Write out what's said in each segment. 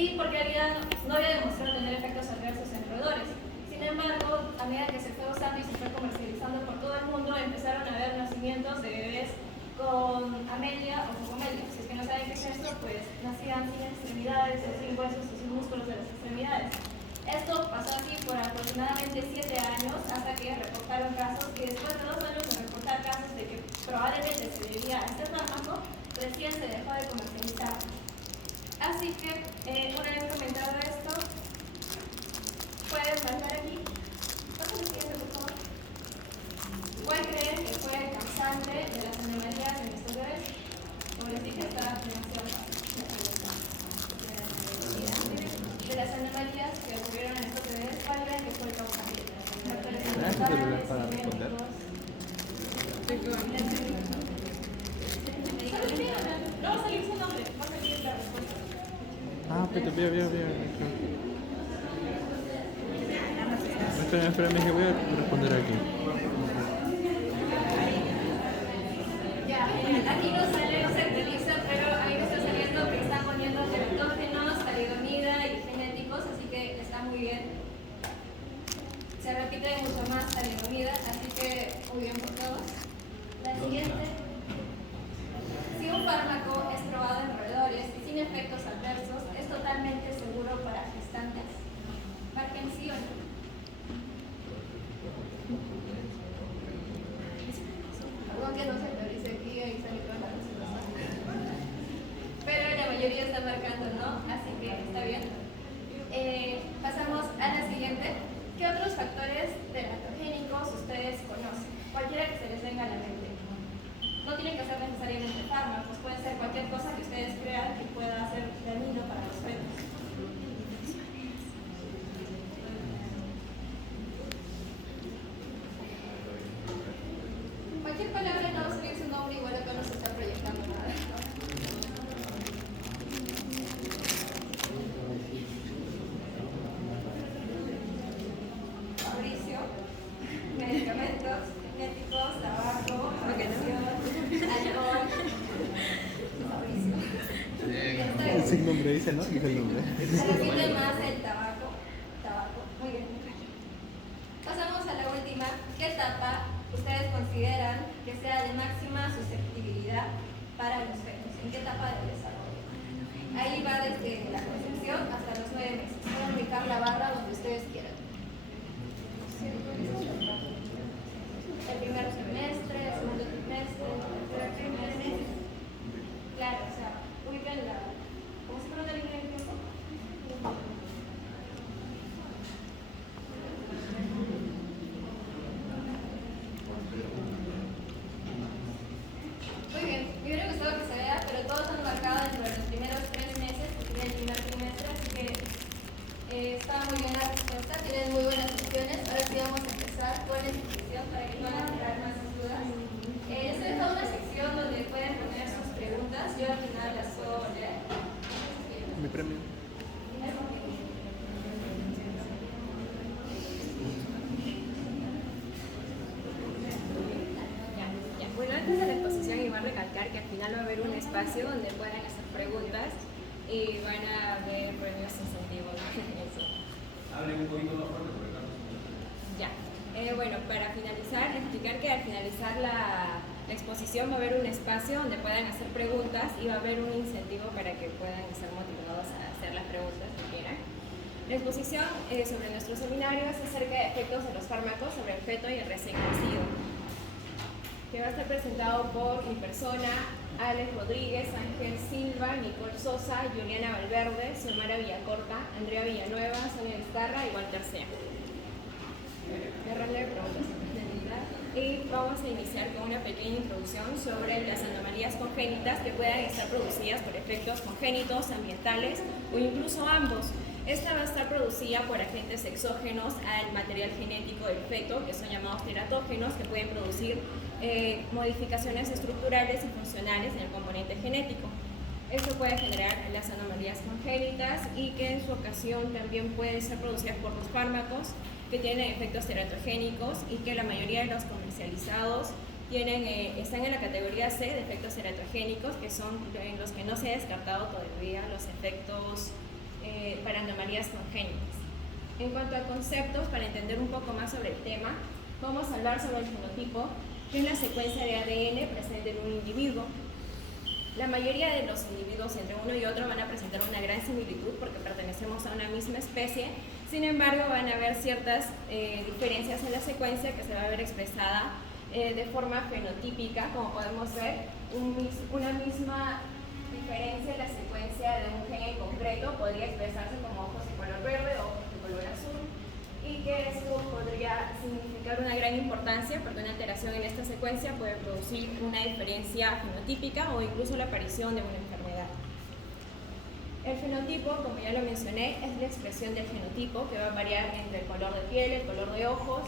y porque no había demostrado tener efectos adversos en roedores. Sin embargo, a medida que se fue usando y se fue comercializando por todo el mundo, empezaron a haber nacimientos de bebés con amelia o focomelia. Si es que no saben qué es esto, pues nacían sin extremidades, o sin huesos, o sin músculos de las extremidades. Esto pasó así por aproximadamente 7 años, hasta que reportaron casos que después de 2 años de reportar casos de que probablemente se debía a este fármaco, recién se dejó de comercializar. Así que, una vez comentado esto, pueden pasar aquí. Pásame el siguiente, por favor. ¿Cuál creen que fue el causante de las anomalías en estos bebés? Como les dije, está demasiado fácil. De las anomalías que ocurrieron en estos bebés, ¿cuál creen que fue el causante? Factores ambientales, genéticos. Solo escríbanme, no va a salir su nombre, va a salir la respuesta. Ah, pero bien. Espérame, que voy a responder aquí. Ya, aquí no sale, no se actualiza, pero ahí me está saliendo que están poniendo teraptógenos, talidomida y genéticos, así que está muy bien. Se repite mucho más talidomida, así que muy bien por todos. La siguiente. Si un fármaco es probado en roedores y sin efectos adversos, ¿es totalmente seguro para gestantes? ¿Marquen sí o no? Perdón que no se actualice aquí y sale toda la respuesta. Pero la mayoría está marcando no, así que está bien. Pasamos a la siguiente. ¿Qué otros factores teratogénicos ustedes conocen? Cualquiera que se les venga a la mente. No tienen que ser necesariamente fármacos, puede ser cualquier cosa que ustedes crean que pueda ser dañino para los fetos. Cualquier palabra no va a salir su nombre, igual acá no se está proyectando nada. Fabricio, medicamentos, genéticos, tabaco, vacación, alcohol. Fabricio. Sin nombre, dice, ¿no? Dice el nombre. Se repite más el tabaco. Muy bien. Pasamos a la última. ¿Qué etapa ustedes consideran que sea de máxima susceptibilidad para los fetos? ¿En qué etapa del desarrollo? Ahí va desde la concepción hasta los 9 meses. Pueden ubicar la barra donde ustedes quieran. El primer trimestre, el segundo trimestre, el tercer trimestre. Claro, o sea, ubican ¿cómo se llama la línea del tiempo? Muy bien, me hubiera gustado que se vea, pero todos han marcado dentro de los primeros 3 meses, porque sería el primer trimestre, así que está muy bien la respuesta, tienen muy buenas opciones. Ahora sí vamos a empezar con la inscripción para que puedan entrar más dudas. Se deja una sección donde pueden poner sus preguntas, yo al final las puedo leer. Mi premio. Bueno, antes de la exposición iba a recalcar que al final va a haber un espacio donde puedan hacer preguntas y van a haber premios incentivos. Eso. Hablen un poquito más fuerte por acá. Ya. Bueno, para finalizar, explicar que al finalizar la exposición va a haber un espacio donde puedan hacer preguntas y va a haber un incentivo para que puedan estar motivados a hacer las preguntas que quieran. La exposición sobre nuestro seminario es acerca de efectos de los fármacos sobre el feto y el recién nacido, que va a estar presentado por mi persona, Alex Rodríguez, Ángel Silva, Nicole Sosa, Juliana Valverde, Xiomara Villacorta, Andrea Villanueva, Sonia Vizcarra y Walter Sea. Y vamos a iniciar con una pequeña introducción sobre las anomalías congénitas que puedan estar producidas por efectos congénitos, ambientales o incluso ambos. Esta va a estar producida por agentes exógenos al material genético del feto, que son llamados teratógenos, que pueden producir modificaciones estructurales y funcionales en el componente genético. Esto puede generar las anomalías congénitas y que en su ocasión también pueden ser producidas por los fármacos que tienen efectos teratogénicos y que la mayoría de los comercializados están en la categoría C de efectos teratogénicos, que son en los que no se ha descartado todavía los efectos anomalías congénitas. En cuanto a conceptos, para entender un poco más sobre el tema, vamos a hablar sobre el fenotipo, que es la secuencia de ADN presente en un individuo. La mayoría de los individuos entre uno y otro van a presentar una gran similitud porque pertenecemos a una misma especie, sin embargo van a haber ciertas diferencias en la secuencia que se va a ver expresada de forma fenotípica, como podemos ver, una misma diferencia en la secuencia de un gen en concreto podría expresarse como ojos de color verde o ojos de color azul, y que esto podría significar una gran importancia porque una alteración en esta secuencia puede producir una diferencia fenotípica o incluso la aparición de una enfermedad. El fenotipo, como ya lo mencioné, es la expresión del genotipo que va a variar entre el color de piel, el color de ojos,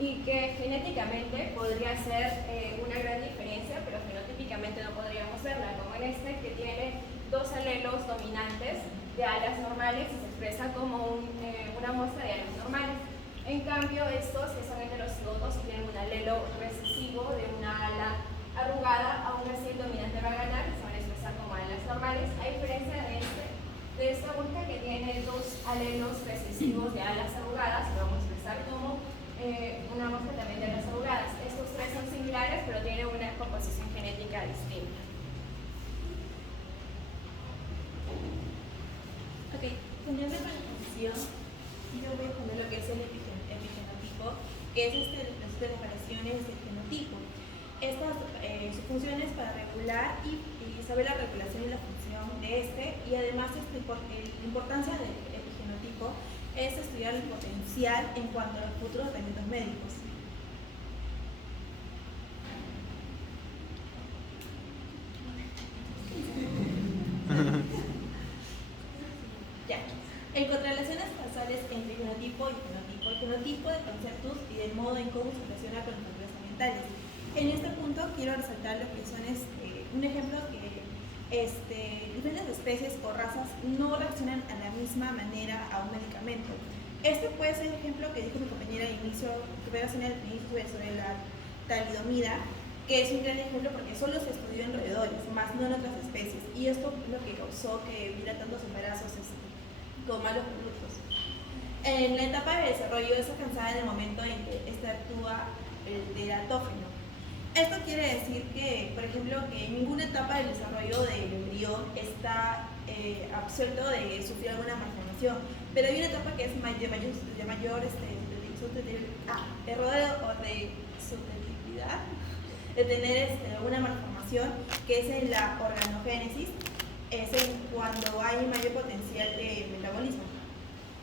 y que genéticamente podría ser una gran diferencia, pero fenotípicamente no podríamos verla, como en este que tiene dos alelos dominantes de alas normales y se expresa como una muestra de alas normales. En cambio, estos que son heterocigotos y tienen un alelo recesivo de una ala arrugada, aún así el dominante va a ganar y se van a expresar como alas normales, a diferencia de esta única que tiene dos alelos recesivos de alas arrugadas, que vamos a expresar como una muestra también de alas arrugadas. Estos tres son similares, pero tienen una composición genética distinta. Ok, continuando con la exposición, yo voy a poner lo que es el epigenotipo, que es las variaciones del genotipo. Su función es para regular y saber la regulación y la función de y además la importancia del epigenotipo es estudiar el potencial en cuanto a los futuros tratamientos médicos. Ya. En contrarrelaciones causales entre genotipo y fenotipo, el fenotipo de conceptos y del modo en cómo se relaciona con los factores ambientales. En este punto quiero resaltar lo que son un ejemplo que diferentes especies o razas no reaccionan a la misma manera a un medicamento. Este puede ser el ejemplo que dijo mi compañera al inicio, que voy a hacer al inicio sobre la talidomida, que es un gran ejemplo porque solo se estudió en roedores, más no en otras especies, y esto es lo que causó que hubiera tantos embarazos con malos productos. En la etapa de desarrollo es alcanzada en el momento en que actúa el teratógeno. Esto quiere decir que, por ejemplo, que en ninguna etapa del desarrollo del embrión está absuelto de sufrir alguna malformación, pero hay una etapa que es de mayor error de susceptibilidad de tener alguna malformación, que es en la organogénesis, es cuando hay mayor potencial de metabolismo.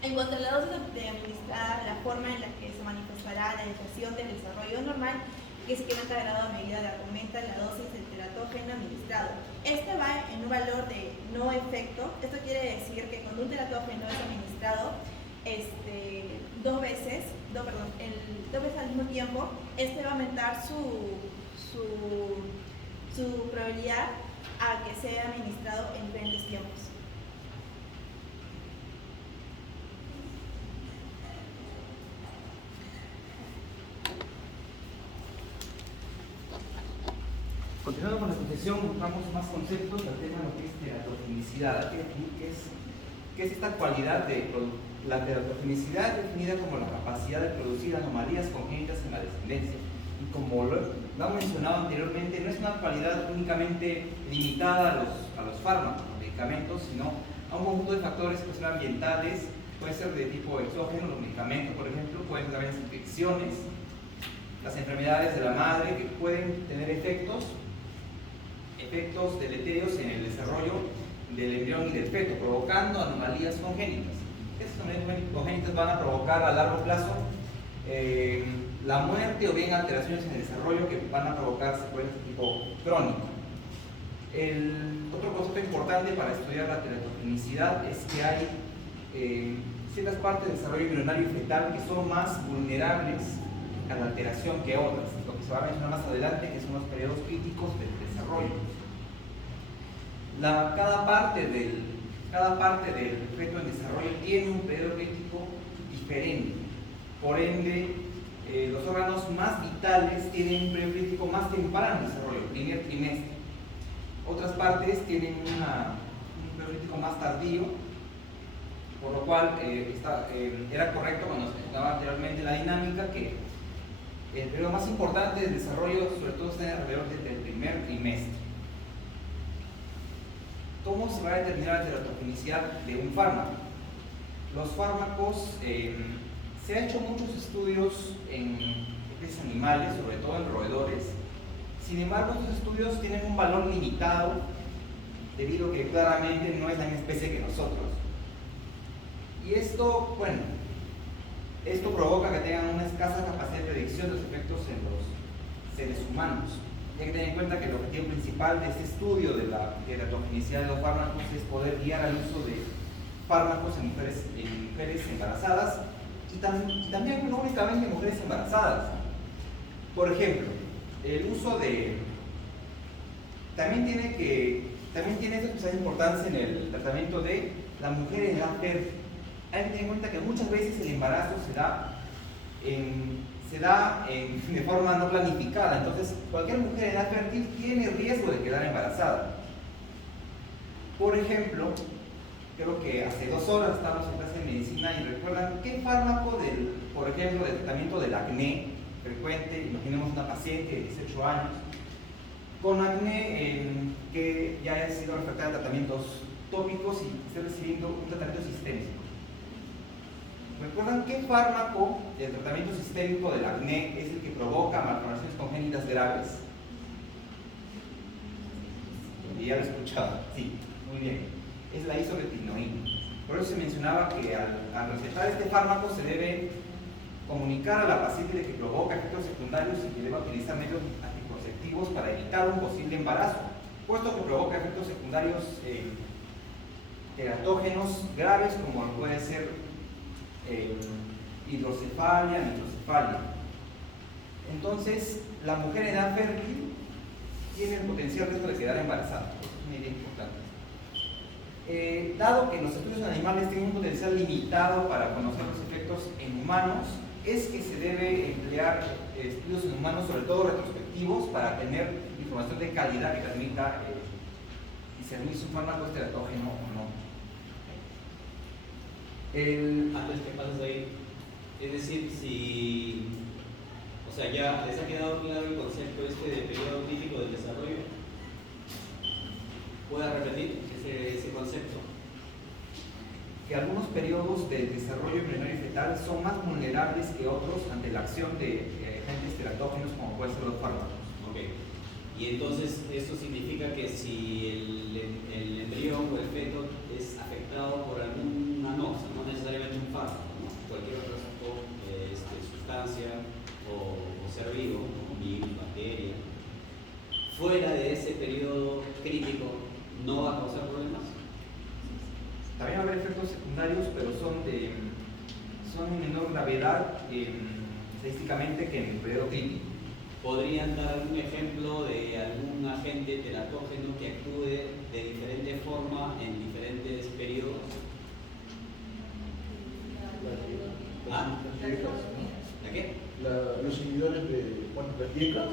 En cuanto a la dosis de administrada, la forma en la que se manifestará la inflación del desarrollo normal, que se incrementa de grado a medida de aumenta la dosis del teratógeno administrado. Este va en un valor de no efecto. Esto quiere decir que cuando un teratógeno es administrado dos veces al mismo tiempo, este va a aumentar su probabilidad a que sea administrado en diferentes tiempos. Continuando con la exposición, buscamos más conceptos del tema de lo que es teratogenicidad. ¿Qué es esta cualidad de la teratogenicidad? Definida como la capacidad de producir anomalías congénitas en la descendencia. Y como lo hemos mencionado anteriormente, no es una cualidad únicamente limitada a los fármacos, los medicamentos, sino a un conjunto de factores que son ambientales, pueden ser de tipo exógeno, los medicamentos, por ejemplo, pueden ser también las infecciones, las enfermedades de la madre, que pueden tener efectos deleterios en el desarrollo del embrión y del feto, provocando anomalías congénitas. Estas anomalías congénitas van a provocar a largo plazo la muerte o bien alteraciones en el desarrollo que van a provocar secuelas de tipo crónico. El otro concepto importante para estudiar la teratogenicidad es que hay ciertas partes del desarrollo embrionario y fetal que son más vulnerables a la alteración que otras, lo que se va a mencionar más adelante, que son los periodos críticos del desarrollo. Cada parte del feto en desarrollo tiene un periodo crítico diferente, por ende los órganos más vitales tienen un periodo crítico más temprano en desarrollo, el primer trimestre. Otras partes tienen un periodo crítico más tardío, por lo cual era correcto cuando se explicaba anteriormente la dinámica que el periodo más importante del desarrollo sobre todo está alrededor del primer trimestre. ¿Cómo se va a determinar la teratogenicidad de un fármaco? Los fármacos, se han hecho muchos estudios en especies animales, sobre todo en roedores. Sin embargo, estos estudios tienen un valor limitado debido a que claramente no es la misma especie que nosotros. Y esto, bueno, esto provoca que tengan una escasa capacidad de predicción de los efectos en los seres humanos. Hay que tener en cuenta que el objetivo principal de este estudio de la teratogenicidad de los fármacos es poder guiar al uso de fármacos en mujeres embarazadas y también no únicamente en mujeres embarazadas. Por ejemplo, el uso de... También tiene especial importancia en el tratamiento de la mujer en edad fértil. Hay que tener en cuenta que muchas veces el embarazo se da de forma no planificada, entonces cualquier mujer en edad fértil tiene riesgo de quedar embarazada. Por ejemplo, creo que hace 2 horas estábamos en clase de medicina y recuerdan qué fármaco por ejemplo, del tratamiento del acné frecuente, imaginemos una paciente de 18 años con acné que ya haya sido refractaria a tratamientos tópicos y esté recibiendo un tratamiento sistémico. ¿Recuerdan qué fármaco del tratamiento sistémico del acné es el que provoca malformaciones congénitas graves? Y ya lo he escuchado, sí, muy bien. Es la isotretinoína. Por eso se mencionaba que al recetar este fármaco se debe comunicar a la paciente de que provoca efectos secundarios y que deba utilizar medios anticonceptivos para evitar un posible embarazo, puesto que provoca efectos secundarios teratógenos graves como puede ser hidrocefalia, microcefalia. Entonces, la mujer en edad fértil tiene el potencial riesgo de quedar embarazada. Es una idea importante. Dado que los estudios en animales tienen un potencial limitado para conocer los efectos en humanos, es que se debe emplear estudios en humanos, sobre todo retrospectivos, para tener información de calidad que permita discernir si un fármaco es teratógeno o no. Antes que pases ahí, es decir, si, o sea, ya les ha quedado claro el concepto de periodo crítico del desarrollo, ¿pueda repetir ese concepto? Que algunos periodos del desarrollo embrionario y fetal son más vulnerables que otros ante la acción de agentes teratógenos como pueden ser los fármacos. Ok. Y entonces esto significa que si el embrión o el feto es afectado por alguna noxa, no necesariamente un fármaco, ¿no? Cualquier otra sustancia o ser vivo, como virus, bacteria, fuera de ese periodo crítico, ¿no va a causar problemas? También va a haber efectos secundarios, pero son de menor gravedad estadísticamente que en el periodo crítico. ¿Podrían dar algún ejemplo de algún agente teratógeno que actúe de diferente forma en diferentes periodos? ¿Ah? ¿La qué? Los inhibidores de las diecas.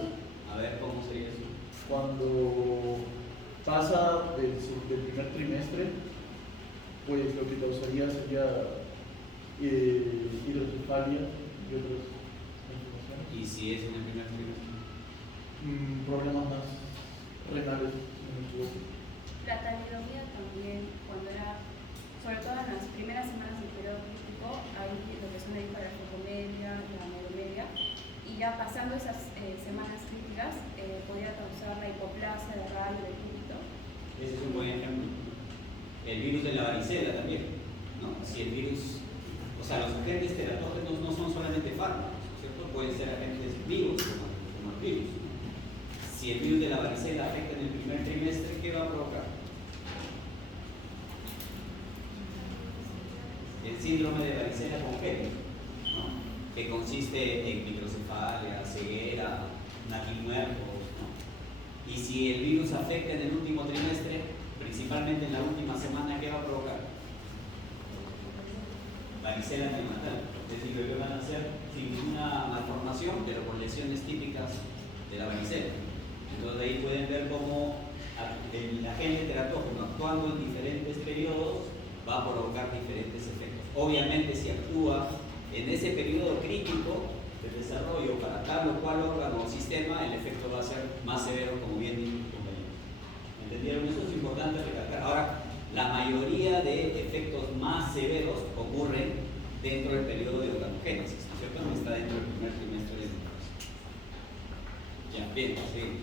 A ver, ¿cómo sería eso? Cuando pasa del primer trimestre, pues lo que causaría sería hidrocefalia y otras enfermedades. ¿Y si es en el primer trimestre? Problemas más renales, si no me equivoco. La talidomida también, cuando era, sobre todo en las primeras semanas del periodo crítico, hay lo que son la hiperalcoholemia, la medomelia, y ya pasando esas semanas críticas, podría causar la hipoplasia de radio del cúbito. Ese es un buen ejemplo. El virus de la varicela también, ¿no? Si el virus, o sea, los agentes teratógenos no son solamente fármacos, ¿cierto? Pueden ser agentes vivos, como el virus. Si el virus de la varicela afecta en el primer trimestre, ¿qué va a provocar? El síndrome de varicela congénita, ¿no? Que consiste en microcefalia, ceguera, naquimuertos, ¿no? Y si el virus afecta en el último trimestre, principalmente en la última semana, ¿qué va a provocar? Varicela neonatal. Es decir, que van a hacer sin ninguna malformación, pero con lesiones típicas de la varicela. Entonces ahí pueden ver cómo el agente teratógeno actuando en diferentes periodos va a provocar diferentes efectos. obviamente si actúa en ese periodo crítico del desarrollo para tal o cual órgano o sistema, el efecto va a ser más severo, como bien dijo mi compañero. ¿Entendieron? Eso es importante recalcar. Ahora, la mayoría de efectos más severos ocurren dentro del periodo de organogénesis, ¿no es cierto? Está dentro del primer trimestre de embarazo. Ya, bien, sí.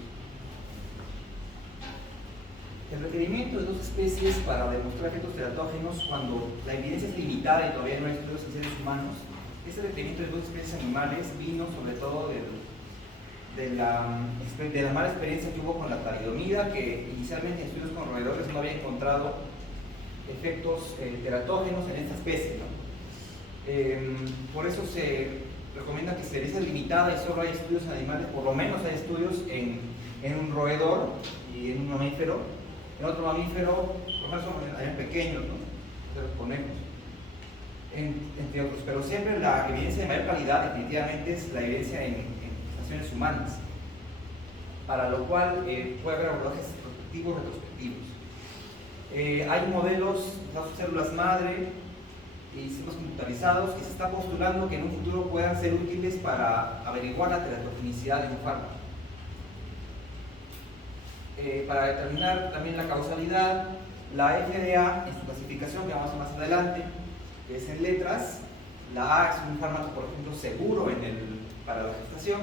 El requerimiento de 2 especies para demostrar efectos teratógenos cuando la evidencia es limitada y todavía no hay estudios en seres humanos, ese requerimiento de 2 especies animales vino sobre todo de la mala experiencia que hubo con la talidomida, que inicialmente en estudios con roedores no había encontrado efectos teratógenos en esta especie, ¿no? Por eso se recomienda que si la evidencia es limitada y solo hay estudios en animales, por lo menos hay estudios en un roedor y en un mamífero. En otro mamífero, por lo menos son pequeños, ¿no? Los conejos, entre otros. Pero siempre la evidencia de mayor calidad definitivamente es la evidencia en gestaciones humanas, para lo cual puede haber abordajes prospectivos, retrospectivos. Hay modelos de células madre y sistemas computarizados que se está postulando que en un futuro puedan ser útiles para averiguar la teratogenicidad de un fármaco. Para determinar también la causalidad, la FDA en su clasificación, que vamos a ver más adelante, que es en letras, la A es un fármaco, por ejemplo, seguro para la gestación.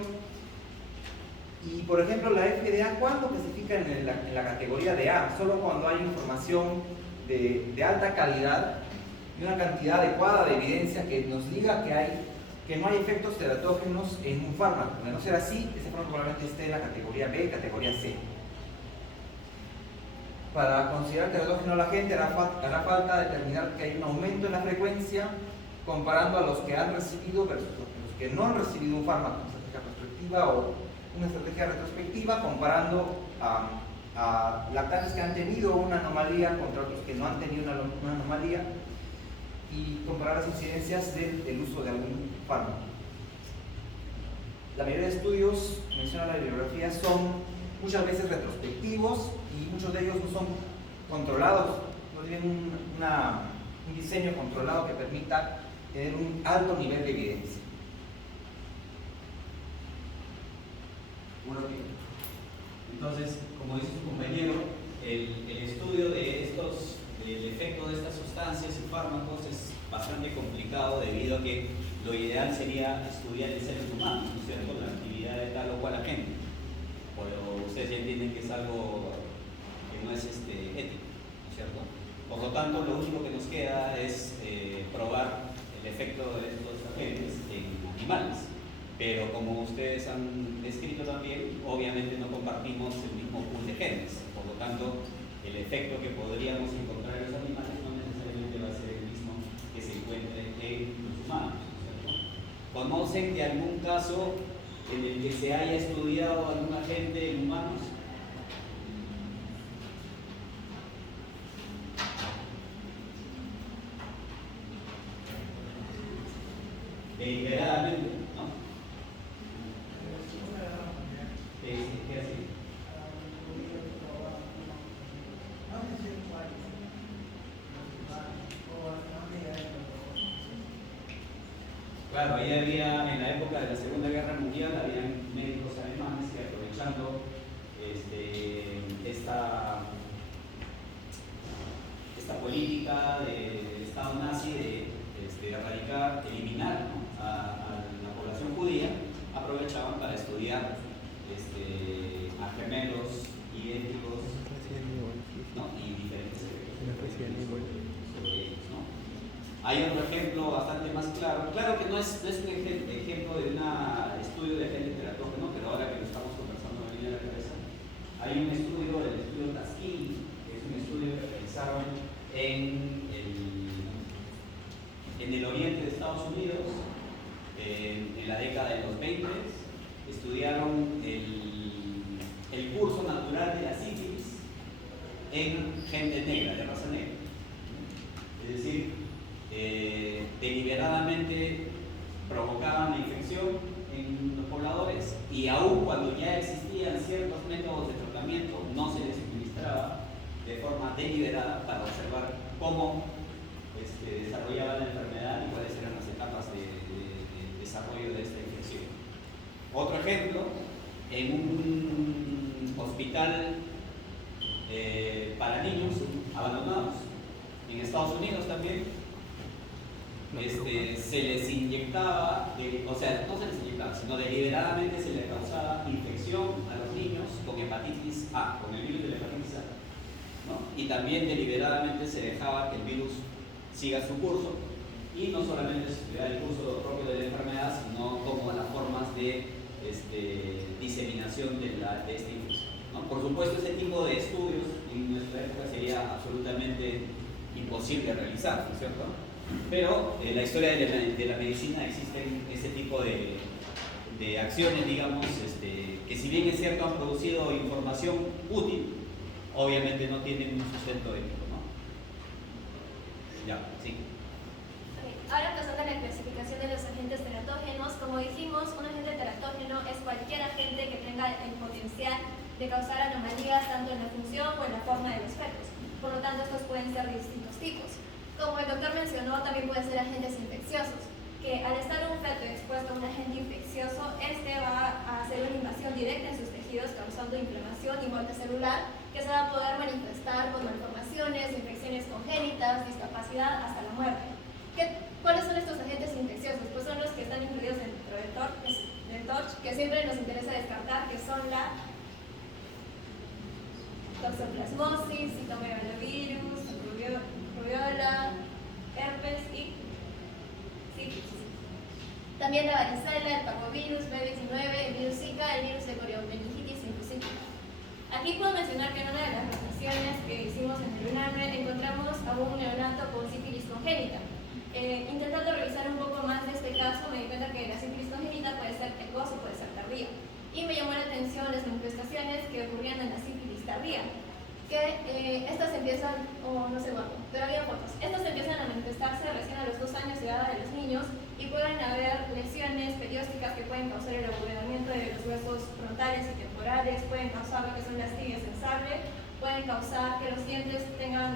Y por ejemplo, la FDA, ¿cuándo clasifica en la categoría de A? Solo cuando hay información de alta calidad y una cantidad adecuada de evidencia que nos diga que no hay efectos teratógenos en un fármaco. De no ser así, ese fármaco probablemente esté en la categoría B y categoría C. Para considerar teratógeno a la gente hará falta determinar que hay un aumento en la frecuencia comparando a los que han recibido versus los que no han recibido un fármaco, una estrategia prospectiva o una estrategia retrospectiva, comparando a lactantes que han tenido una anomalía contra otros que no han tenido una anomalía, y comparar las incidencias del uso de algún fármaco. La mayoría de estudios, menciona la bibliografía, son muchas veces retrospectivos y muchos de ellos no son controlados, no tienen un diseño controlado que permita tener un alto nivel de evidencia. Bueno, entonces, como dice su compañero, el estudio del efecto de estas sustancias y fármacos es bastante complicado debido a que lo ideal sería estudiar en seres humanos, ¿no es cierto?, la actividad de tal o cual agente. Pero ustedes ya entienden que es algo que no es ético, ¿no es cierto? Por lo tanto, lo único que nos queda es probar el efecto de estos agentes en animales. Pero como ustedes han descrito también, obviamente no compartimos el mismo pool de genes. Por lo tanto, el efecto que podríamos encontrar en los animales no necesariamente va a ser el mismo que se encuentre en los humanos, ¿no es cierto? ¿Conocen de algún caso en el que se haya estudiado algún agente en humanos? Deliberadamente, ¿no? ¿Qué así? Claro, ahí había, en la época de la Segunda Guerra Mundial, había médicos alemanes que aprovechando esta política del Estado nazi de erradicar, eliminar, ¿no?, a la población judía, aprovechaban para estudiar a gemelos idénticos, ¿no?, y diferentes efectos sobre ellos, ¿no? Hay otro ejemplo bastante más claro. Claro que no es un ejemplo de un estudio de agente teratógeno, pero ahora que lo estamos conversando me viene a la cabeza. Hay un estudio, el estudio Taskini, que es un estudio que realizaron en el oriente de Estados Unidos, en la década de los 20, estudiaron el curso natural de la sífilis en gente negra, de raza negra. Es decir, deliberadamente provocaban la infección en los pobladores, y aun cuando ya existían ciertos métodos de tratamiento, no se les suministraba de forma deliberada para observar cómo desarrollaba la enfermedad ejemplo, en un hospital para niños abandonados, en Estados Unidos también, se les inyectaba, o sea, no se les inyectaba, sino deliberadamente se les causaba infección a los niños con hepatitis A, con el virus de la hepatitis A, ¿no? Y también deliberadamente se dejaba que el virus siga su curso, y no solamente el curso propio de la enfermedad, sino como las formas de diseminación de esta infección, ¿no? Por supuesto, ese tipo de estudios en nuestra época sería absolutamente imposible realizar, ¿no es cierto? Pero en la historia de la medicina existen ese tipo de acciones, digamos, que si bien es cierto han producido información útil, obviamente no tienen un sustento ético, ¿no? Ya, sí. Ahora pasando a la clasificación de los agentes teratógenos, como dijimos, un agente teratógeno es cualquier agente que tenga el potencial de causar anomalías tanto en la función o en la forma de los fetos. Por lo tanto, estos pueden ser de distintos tipos. Como el doctor mencionó, también pueden ser agentes infecciosos, que al estar un feto expuesto a un agente infeccioso, este va a hacer una invasión directa en sus tejidos, causando inflamación y muerte celular, que se va a poder manifestar con malformaciones, infecciones congénitas, discapacidad, hasta la muerte. ¿Cuáles son estos agentes infecciosos? Pues son los que están incluidos dentro del TORCH, que siempre nos interesa descartar, que son la toxoplasmosis, citomegalovirus, rubiola, herpes y sífilis. También la varicela, el parvovirus, B19, el virus Zika, el virus de coriomeningitis inclusive. Aquí puedo mencionar que en una de las rotaciones que hicimos en el UNAME encontramos a un neonato con sífilis congénita. Intentando revisar un poco más de este caso, me di cuenta que la sífilis congénita puede ser precoz o puede ser tardía. Y me llamó la atención las manifestaciones que ocurrían en la sífilis tardía, que estas empiezan, no sé cuándo, pero había fotos. Estos empiezan a manifestarse recién a los 2 años de edad de los niños y pueden haber lesiones periósticas que pueden causar el abovedamiento de los huesos frontales y temporales, pueden causar lo que son las tibias en sable, pueden causar que los dientes tengan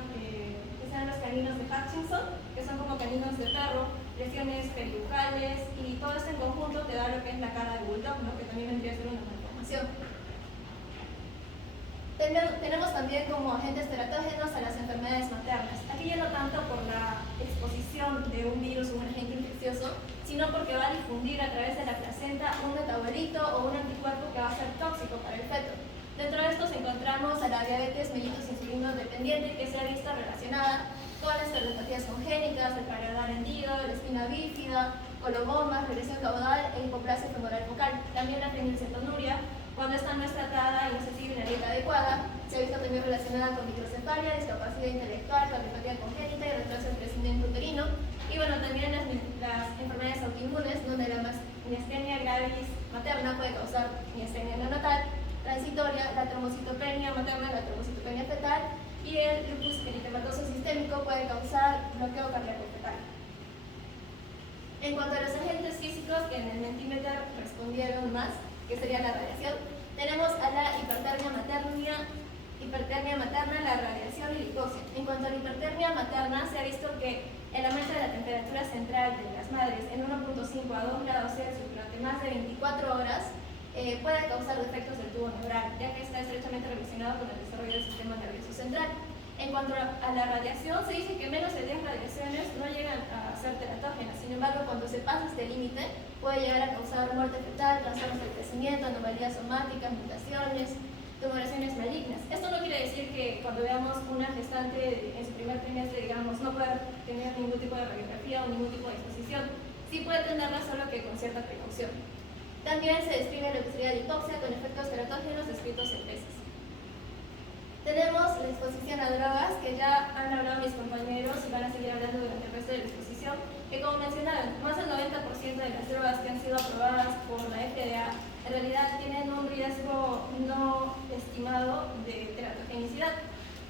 sean los caninos de Hutchinson, que son como caninos de perro, lesiones peribucales, y todo esto en conjunto te da lo que es la cara de bulldog, ¿no? Que también vendría a ser una malformación. Tenemos también como agentes teratógenos a las enfermedades maternas. Aquí ya no tanto por la exposición de un virus o un agente infeccioso, sino porque va a difundir a través de la placenta un metabolito o un anticuerpo que va a ser tóxico para el feto. Dentro de estos encontramos a la diabetes mellitus insulino dependiente, que se ha visto relacionada con las cardiopatías congénitas, el paladar hendido, la espina bífida, colobomas, regresión caudal e hipoplasia femoral focal. También la fenilcetonuria, cuando esta no es tratada y no se sigue una dieta adecuada, se ha visto también relacionada con microcefalia, discapacidad intelectual, cardiopatía congénita y retraso del crecimiento uterino. Y bueno, también las enfermedades autoinmunes, donde la miastenia gravis materna puede causar miastenia neonatal, transitoria, la trombocitopenia materna, la trombocitopenia fetal, y el lupus eritematoso sistémico puede causar bloqueo cardíaco fetal. En cuanto a los agentes físicos que en el Mentimeter respondieron más, que sería la radiación, tenemos a la hipertermia materna, la radiación y la hipoxia. En cuanto a la hipertermia materna, se ha visto que el aumento de la temperatura central de las madres en 1.5 a 2 grados Celsius durante más de 24 horas puede causar defectos del tubo neural, ya que está estrechamente relacionado con el desarrollo del sistema nervioso central. En cuanto a la radiación, se dice que menos de 10 radiaciones no llegan a ser teratógenas. Sin embargo, cuando se pasa este límite, puede llegar a causar muerte fetal, trastornos del crecimiento, anomalías somáticas, mutaciones, tumoraciones malignas. Esto no quiere decir que cuando veamos una gestante en su primer trimestre, digamos, no pueda tener ningún tipo de radiografía o ningún tipo de exposición. Sí puede tenerla, solo que con cierta precaución. También se describe la obesidad de hipoxia con efectos teratógenos descritos en peces. Tenemos la exposición a drogas, que ya han hablado mis compañeros y van a seguir hablando durante el resto de la exposición, que como mencionaron, más del 90% de las drogas que han sido aprobadas por la FDA en realidad tienen un riesgo no estimado de teratogenicidad.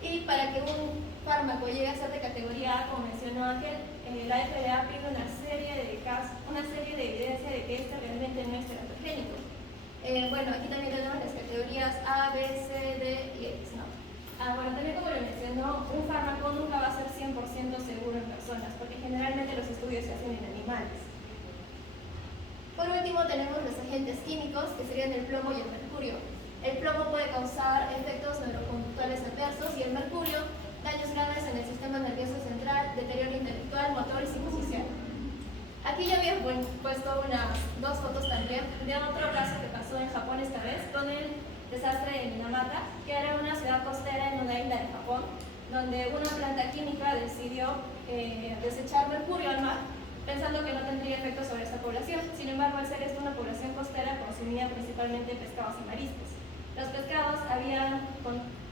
Y para que un fármaco llegue a ser de categoría A, como mencionó Ángel, la FDA pide una serie de evidencia de que este realmente no es teratogénico. Bueno, aquí también tenemos las categorías A, B, C, D y X, ¿no? Bueno, también como lo mencionó, un fármaco nunca va a ser 100% seguro en personas, porque generalmente los estudios se hacen en animales. Por último tenemos los agentes químicos, que serían el plomo y el mercurio. El plomo puede causar efectos neuroconductuales adversos y el mercurio daños graves en el sistema nervioso central, deterioro intelectual, motor y psicosocial. Aquí ya había puesto unas 2 fotos también de otro caso que pasó en Japón esta vez con el desastre de Minamata, que era una ciudad costera en una isla de Japón, donde una planta química decidió desechar mercurio al mar, pensando que no tendría efecto sobre esta población. Sin embargo, al ser esta una población costera, consumía principalmente pescados y mariscos. Los pescados tenían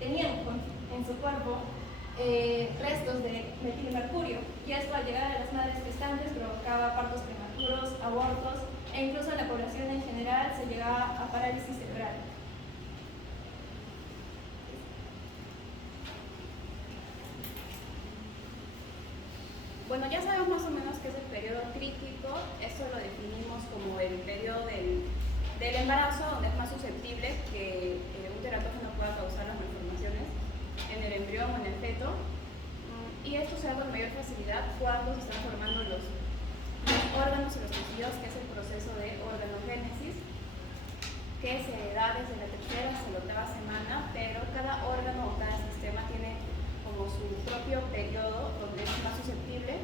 en su cuerpo restos de metilmercurio, y esto al llegar a las madres gestantes provocaba partos prematuros, abortos, e incluso en la población en general se llegaba a parálisis cerebral. Bueno, ya sabemos más o menos que es el periodo crítico. Eso lo definimos como el periodo del embarazo, donde es más susceptible que un teratógeno pueda causar las malformaciones en el embrión o en el feto. Y esto se da con mayor facilidad cuando se están formando los órganos y los tejidos, que es el proceso de organogénesis, que se da desde la tercera hasta la octava semana, pero cada órgano o cada sistema tiene como su propio periodo donde es más susceptible,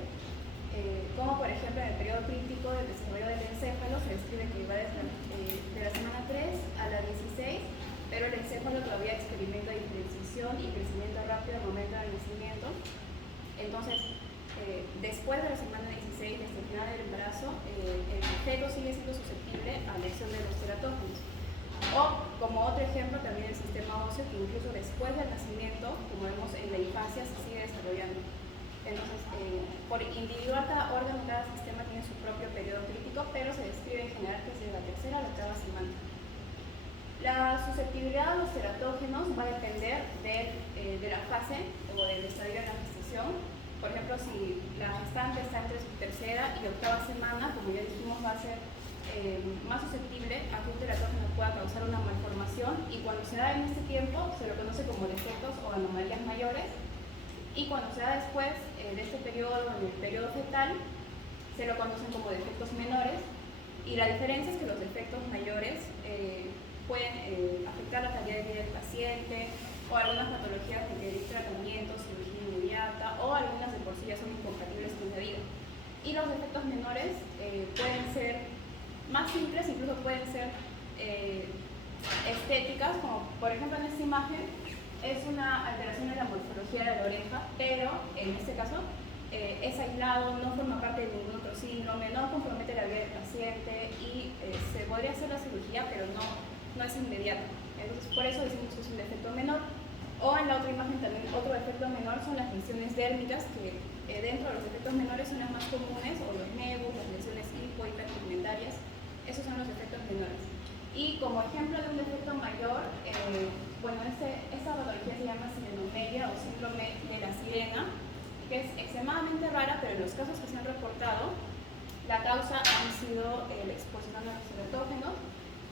como por ejemplo en el periodo crítico del desarrollo del encéfalo se describe que va desde de la semana 3 a la 16, pero el encéfalo todavía experimenta diferenciación y crecimiento rápido al momento del nacimiento. Entonces, después de la semana 16, desde el final del embarazo, el feto sigue siendo susceptible a la acción de los teratógenos. O, como otro ejemplo, también el sistema óseo, que incluso después del nacimiento, como vemos en la infancia, se sigue desarrollando. Entonces, por individual, cada órgano, cada sistema tiene su propio periodo crítico, pero se describe en general que es de la tercera a la octava semana. La susceptibilidad a los teratógenos va a depender de la fase o del estadio de la gestación. Por ejemplo, si la gestante está entre su tercera y octava semana, como ya dijimos, va a ser más susceptible a que un teratógeno pueda causar una malformación, y cuando se da en este tiempo se lo conoce como defectos o anomalías mayores, y cuando se da después de este periodo, en el periodo fetal, se lo conocen como defectos menores. Y la diferencia es que los defectos mayores pueden afectar la calidad de vida del paciente, o algunas patologías requerir tratamiento, cirugía inmediata, o algunas de por sí ya son incompatibles con la vida. Y los defectos menores pueden ser más simples, incluso pueden ser estéticas, como por ejemplo en esta imagen es una alteración de la morfología de la oreja, pero en este caso es aislado, no forma parte de ningún otro síndrome, no compromete la vida del paciente y se podría hacer la cirugía, pero no es inmediata. Entonces por eso decimos que es un defecto menor. O en la otra imagen también otro defecto menor son las lesiones dérmicas, que dentro de los defectos menores son las más comunes, o los nebus, las lesiones hipo, hiperpigmentarias. Esos son los defectos menores. Y como ejemplo de un defecto mayor, bueno, esta patología se llama sirenomelia o síndrome de la sirena, que es extremadamente rara, pero en los casos que se han reportado, la causa han sido la exposición a los teratógenos,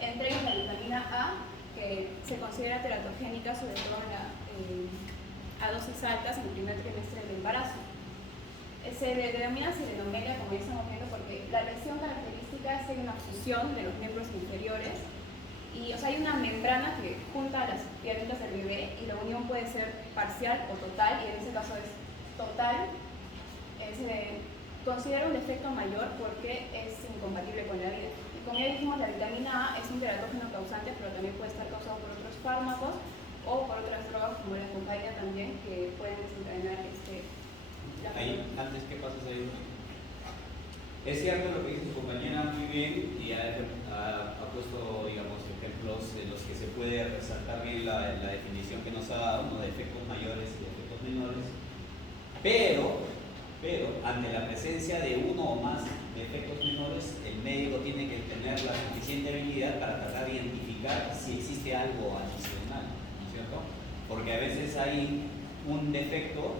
entre ellos la vitamina A, que se considera teratogénica, sobre todo a dosis altas en el primer trimestre del embarazo. Se denomina sirenomelia, como ya estamos viendo, porque la lesión característica es una fusión de los miembros inferiores, y o sea, hay una membrana que junta las piernitas del bebé, y la unión puede ser parcial o total, y en este caso es total. Se considera un defecto mayor porque es incompatible con la vida. Y como ya dijimos, la vitamina A es un teratógeno causante, pero también puede estar causado por otros fármacos o por otras drogas como la cocaína también, que pueden desencadenar Ahí, antes que pases ahí, es cierto lo que dice su compañera muy bien, y ha puesto, digamos, ejemplos en los que se puede resaltar bien la definición que nos ha dado, ¿no? De efectos mayores y de efectos menores, pero ante la presencia de uno o más efectos menores, el médico tiene que tener la suficiente habilidad para tratar de identificar si existe algo adicional, ¿no es cierto? Porque a veces hay un defecto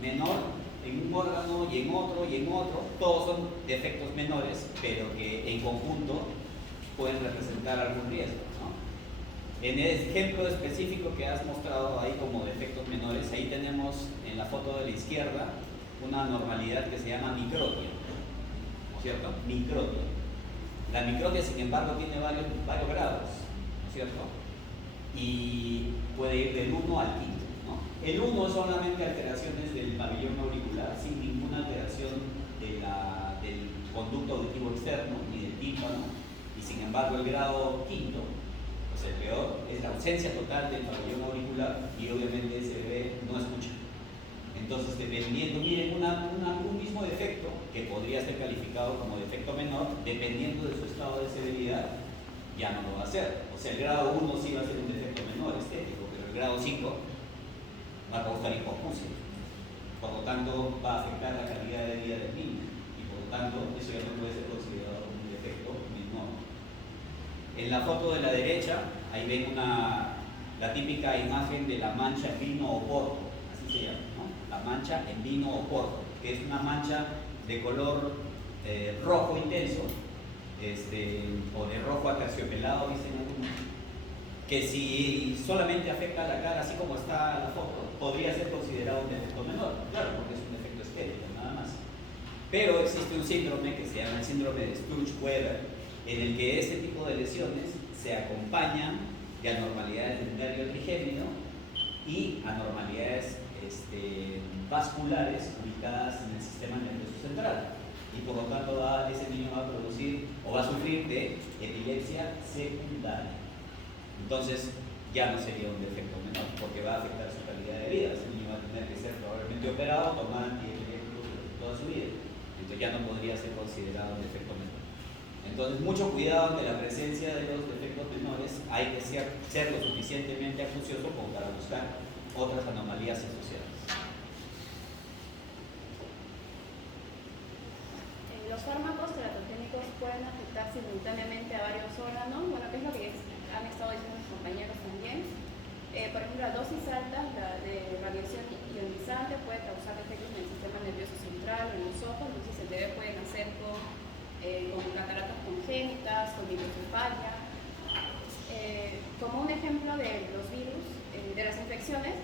menor en un órgano y en otro, todos son defectos menores, pero que en conjunto pueden representar algún riesgo, ¿no? En el ejemplo específico que has mostrado ahí como defectos menores, ahí tenemos en la foto de la izquierda una anormalidad que se llama microtio, ¿no es cierto? Microtio. La microtia, sin embargo, tiene varios grados, ¿no es cierto? Y puede ir del 1 al 5, ¿no? El 1 es solamente alteraciones del pabellón auricular, sin ninguna alteración del conducto auditivo externo ni del tímpano, y sin embargo el grado 5, pues el peor, es la ausencia total del pabellón auricular y obviamente ese bebé no escucha. Entonces, dependiendo, miren, un mismo defecto que podría ser calificado como defecto menor, dependiendo de su estado de severidad, ya no lo va a hacer. O sea, el grado 1 sí va a ser un defecto menor estético, pero el grado 5 va a causar hipoacusia. Por lo tanto, va a afectar la calidad de vida del niño y por lo tanto, eso ya no puede ser considerado como un defecto menor. En la foto de la derecha, ahí ven la típica imagen de la mancha en vino o porto, así se llama, ¿no? La mancha en vino o porto, que es una mancha de color rojo intenso, o de rojo aterciopelado, dicen algunos, que si solamente afecta a la cara, así como está la foto, podría ser considerado un defecto menor, claro, porque es un defecto estético, nada más. Pero existe un síndrome que se llama el síndrome de Sturge-Weber, en el que este tipo de lesiones se acompañan de anormalidades del nervio trigémino y anormalidades vasculares ubicadas en el sistema nervioso central. Y por lo tanto ese niño va a producir o va a sufrir de epilepsia secundaria. Entonces ya no sería un defecto menor porque va a afectar su calidad de vida. Ese niño va a tener que ser probablemente operado, tomar antiepilépticos toda su vida. Entonces ya no podría ser considerado un defecto menor. Entonces mucho cuidado ante la presencia de los defectos menores. Hay que ser lo suficientemente acucioso como para buscar otras anomalías asociadas. Los fármacos teratogénicos pueden afectar simultáneamente a varios órganos, bueno, que es lo que han estado diciendo mis compañeros también. Por ejemplo, la dosis alta de radiación ionizante puede causar efectos en el sistema nervioso central o en los ojos, entonces el bebé puede nacer con cataratas congénitas, con microcefalia. Como un ejemplo de los virus, de las infecciones,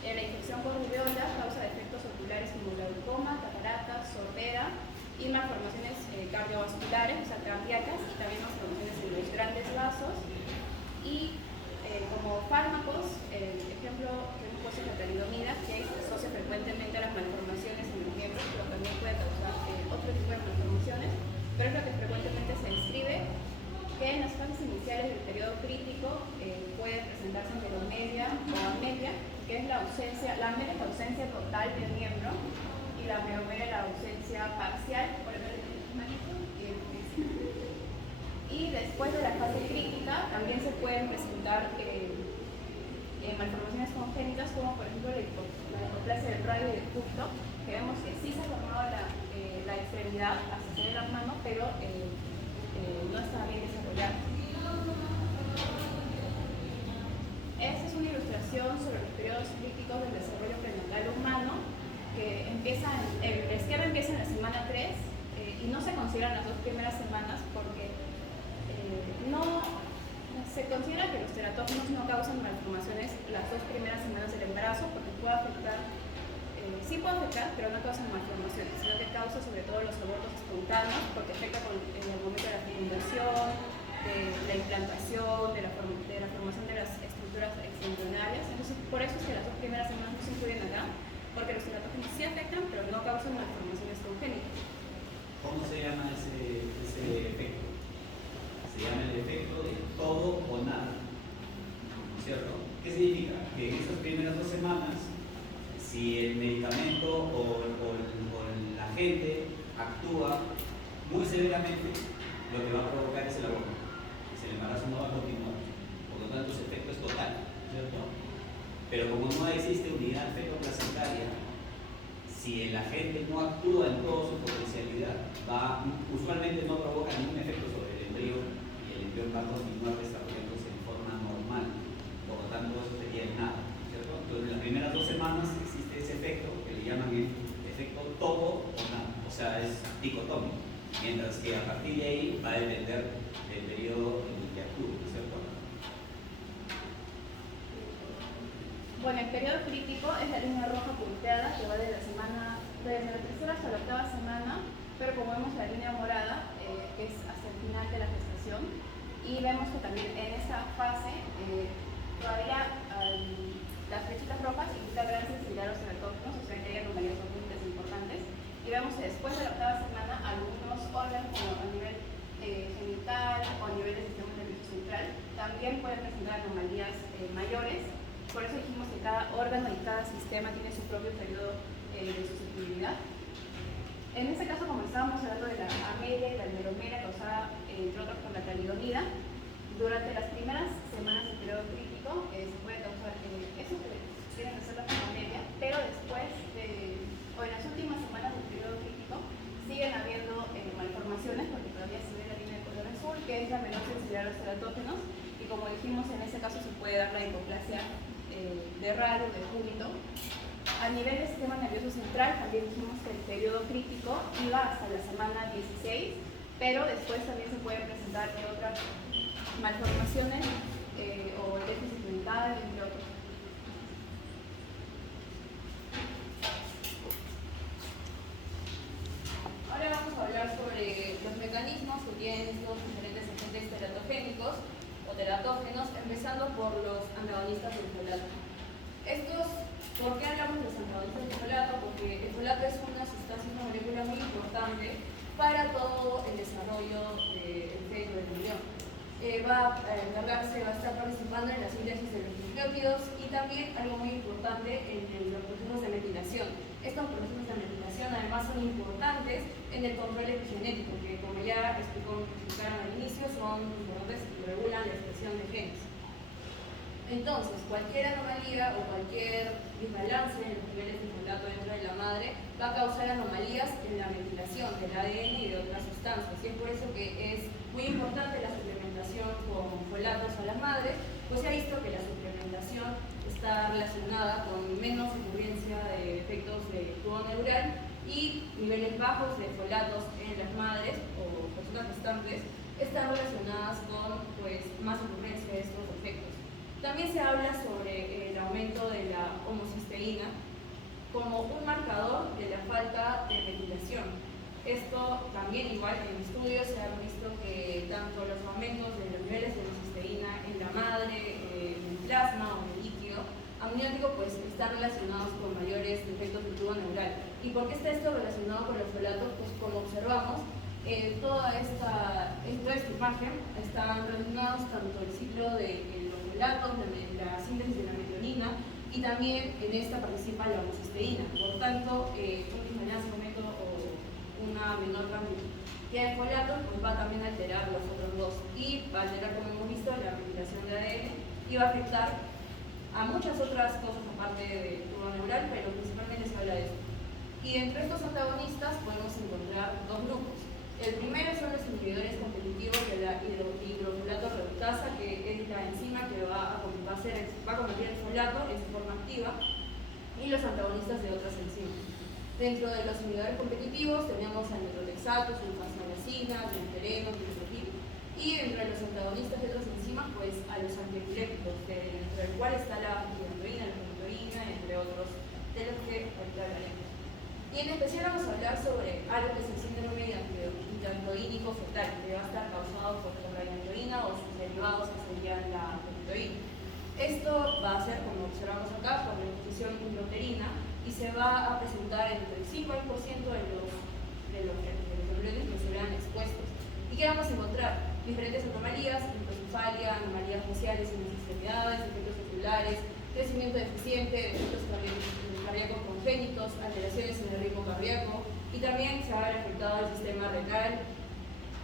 la infección por rubiola causa efectos oculares como glaucoma, cataratas, sordera y malformaciones cardiovasculares, o sea, cardíacas, y también malformaciones en los grandes vasos. Y como fármacos, el ejemplo que hemos puesto es la talidomida, que se asocia frecuentemente a las malformaciones en los miembros, pero también puede causar otro tipo de malformaciones, pero es lo que frecuentemente se describe, que en las fases iniciales del periodo crítico puede presentarse meromelia o amelia, que es la ausencia, la amelia es la ausencia total del miembro y la meromelia es la ausencia parcial, por ejemplo, y después de la fase crítica también se pueden presentar malformaciones congénitas como por ejemplo la hipoplasia del radio y del ducto, que vemos que sí se ha formado la extremidad hacia la mano, pero no está bien desarrollada. Esta es una ilustración sobre los periodos críticos del desarrollo prenatal humano, que la izquierda empieza en la semana 3 y no se consideran las 2 primeras semanas porque se considera que los teratógenos no causan malformaciones las 2 primeras semanas del embarazo porque puede afectar, sí puede afectar, pero no causan malformaciones, sino que causa sobre todo los abortos espontáneos porque afecta en el momento de la fecundación, de la implantación, de la formación de las estructuras extraembrionarias. Entonces, por eso es que las 2 primeras semanas no se incluyen acá, porque los teratógenos sí afectan, pero no causan malformaciones congénitas. ¿Cómo se llama ese efecto? Se llama el efecto de todo o nada, ¿no es cierto? ¿Qué significa? Que en estas primeras 2 semanas, si el medicamento o el agente actúa muy severamente, lo que va a provocar es el aborto. El embarazo no va a continuar, por lo tanto su efecto es total, ¿cierto? Pero como no existe unidad feto-placentaria, si el agente no actúa en toda su potencialidad, usualmente no provoca ningún efecto sobre el embrión y el embrión va a continuar desarrollándose en forma normal. Por lo tanto, eso sería el nada, ¿cierto? Entonces, en las primeras 2 semanas existe ese efecto que le llaman el efecto todo o nada, o sea, es dicotómico. Mientras que a partir de ahí va a depender del periodo en el que actúe, ¿cierto? Bueno, el periodo crítico es la línea roja punteada que va desde la 3ª hasta la 8ª semana, pero como vemos la línea morada, que es hasta el final de la gestación, y vemos que también en esta fase todavía las flechitas rojas indican gran sensibilidad a los teratocinos, o sea que hay anomalías congénitas importantes, y vemos que después de la octava semana algunos órganos como a nivel genital o a nivel del sistema nervioso central también pueden presentar anomalías mayores. Por eso dijimos que cada órgano y cada sistema tiene su propio periodo de susceptibilidad. En este caso, como estábamos hablando de la amelia y la melomera causada, entre otros, por la talidomida, durante las primeras semanas del periodo crítico se puede causar eso que tienen que ser la amelia, pero después o en las últimas semanas del periodo crítico siguen habiendo malformaciones, porque todavía se ve la línea de color azul, que es la menor sensibilidad a los teratógenos, y como dijimos, en ese caso se puede dar la hipoplasia de raro, de cúbito. A nivel del sistema nervioso central, también dijimos que el periodo crítico iba hasta la semana 16, pero después también se pueden presentar otras malformaciones o déficit mental, entre otros. Ahora vamos a hablar sobre los mecanismos que tienen estos diferentes agentes teratogénicos o teratógenos, empezando por los antagonistas del folato. ¿Por qué hablamos de los antagonistas del folato? Porque el folato es una sustancia, una molécula muy importante para todo el desarrollo del feto, del embrión. Va a estar participando en la síntesis de los nucleótidos y también algo muy importante en los procesos de metilación. Estos procesos de metilación además son importantes en el control epigenético, que como ya explicaron al inicio, son importantes y regulan la expresión de genes. Entonces, cualquier anomalía o cualquier desbalance en los niveles de folato dentro de la madre va a causar anomalías en la metilación del ADN y de otras sustancias. Y es por eso que es muy importante la suplementación con folatos a las madres, pues se ha visto que la suplementación está relacionada con menos ocurrencia de efectos de tubo neural y niveles bajos de folatos en las madres o personas gestantes están relacionadas con más ocurrencia de estos efectos. También se habla sobre el aumento de la homocisteína como un marcador de la falta de metilación. Esto también, igual en estudios se ha visto que tanto los aumentos de los niveles de homocisteína en la madre, en el plasma o en el líquido amniótico, pues están relacionados con mayores defectos del tubo neural. ¿Y por qué está esto relacionado con los folatos? Pues como observamos, toda esta imagen están relacionados tanto el ciclo de los folatos, la síntesis de la metionina, y también en esta participa la homocisteína. Por tanto, un disbalance aumento o una menor cantidad de folatos pues va también a alterar los otros dos y va a alterar, como hemos visto, la metilación de ADN y va a afectar a muchas otras cosas aparte del tubo neural, pero principalmente se habla de esto. Y entre estos antagonistas podemos encontrar dos grupos. El primero son los inhibidores competitivos de la hidrofolato reductasa, que es la enzima que va a convertir el folato en su forma activa, y los antagonistas de otras enzimas. Dentro de los inhibidores competitivos tenemos al metrolexato, sulfasalazina, glutereno, glicotil, y entre los antagonistas de otras enzimas, pues a los antiepilépticos, entre el cual está la gigantoína, la fentoína, entre otros, de los que ahorita hablaremos. Y en especial vamos a hablar sobre algo que es el síndrome gigantoínico fetal, que va a estar causado por la gigantoína o sus derivados, que serían la fentoína. Esto va a ser, como observamos acá, por la exposición intrauterina y se va a presentar entre el 5 y el 10% de los embriones que se vean expuestos. ¿Y qué vamos a encontrar? Diferentes anomalías, microcefalia, anomalías faciales en las extremidades, efectos oculares, crecimiento deficiente, defectos cardíacos congénitos, alteraciones en el ritmo cardíaco, y también se va a ver afectado el sistema renal,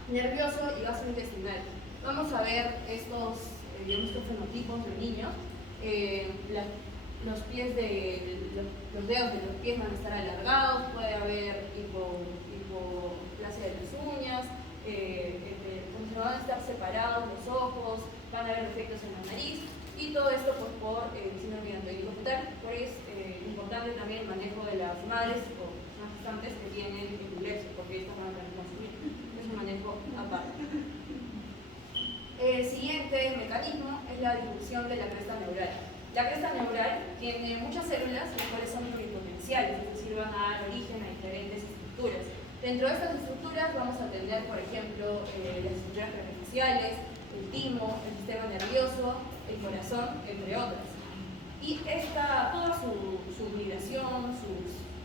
nervioso y gastrointestinal. Vamos a ver estos fenotipos de niños. Los dedos de los pies van a estar alargados, puede haber hipoplasia de las uñas, se van a estar separados los ojos, van a haber efectos en la nariz, y todo esto pues, por síndrome gigantoínico fetal. Por eso es importante también el manejo de las madres o personas gestantes que tienen epilepsia, porque estas van a tener que consumir. Es un manejo aparte. El siguiente mecanismo es la difusión de la cresta neural. La cresta neural tiene muchas células, las cuales son pluripotenciales, es decir, van a dar origen a diferentes estructuras. Dentro de estas estructuras vamos a tener, por ejemplo, las estructuras craneofaciales, el timo, el sistema nervioso, el corazón, entre otras. Y toda su migración,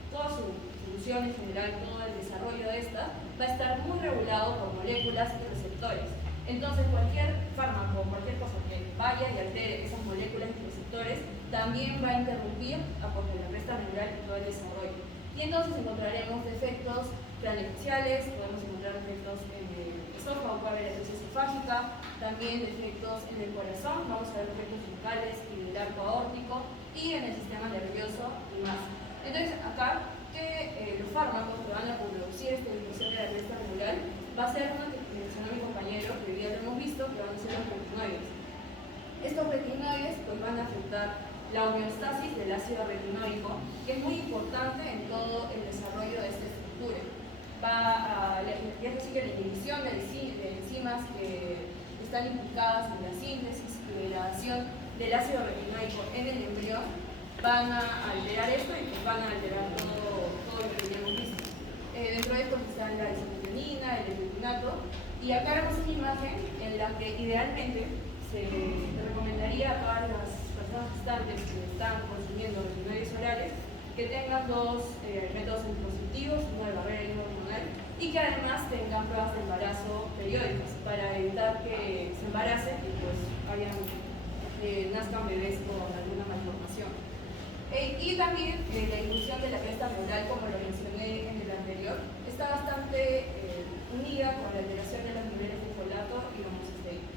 toda su función en general, todo el desarrollo de esta, va a estar muy regulado por moléculas y receptores. Entonces, cualquier fármaco, cualquier cosa que vaya y altere esas moléculas y receptores, también va a interrumpir la cresta neural y todo el desarrollo. Y entonces encontraremos defectos craneofaciales, podemos encontrar defectos en el esófago, va a haber atosis esofágica, también defectos en el corazón, vamos a ver defectos focales y del arco aórtico, y en el sistema nervioso y más. Entonces, acá, los fármacos que van a producir esta disminución de la cresta neural va a ser uno que mencionó mi compañero, que hoy día lo hemos visto, que van a ser los retinoides. Estos retinoides pues, van a afectar la homeostasis del ácido retinoico, que es muy importante en todo el desarrollo de esta estructura. Es decir, que la inhibición de enzimas que están implicadas en la síntesis y degradación del ácido retinoico en el embrión van a alterar esto y pues, van a alterar todo lo que ya hemos visto. Dentro de esto están la isometionina, el glutinato, y acá vemos una imagen en la que idealmente se recomendaría a las personas gestantes que están consumiendo retinoides orales que tengan dos métodos anticonceptivos, uno de barrera y uno hormonal, y que además tengan pruebas de embarazo periódicas para evitar que se embaracen y pues nazcan bebés con alguna malformación. Y también la inclusión de la cresta neural, como lo mencioné en el anterior, está bastante unida con la alteración de los niveles de folato y homocysteína.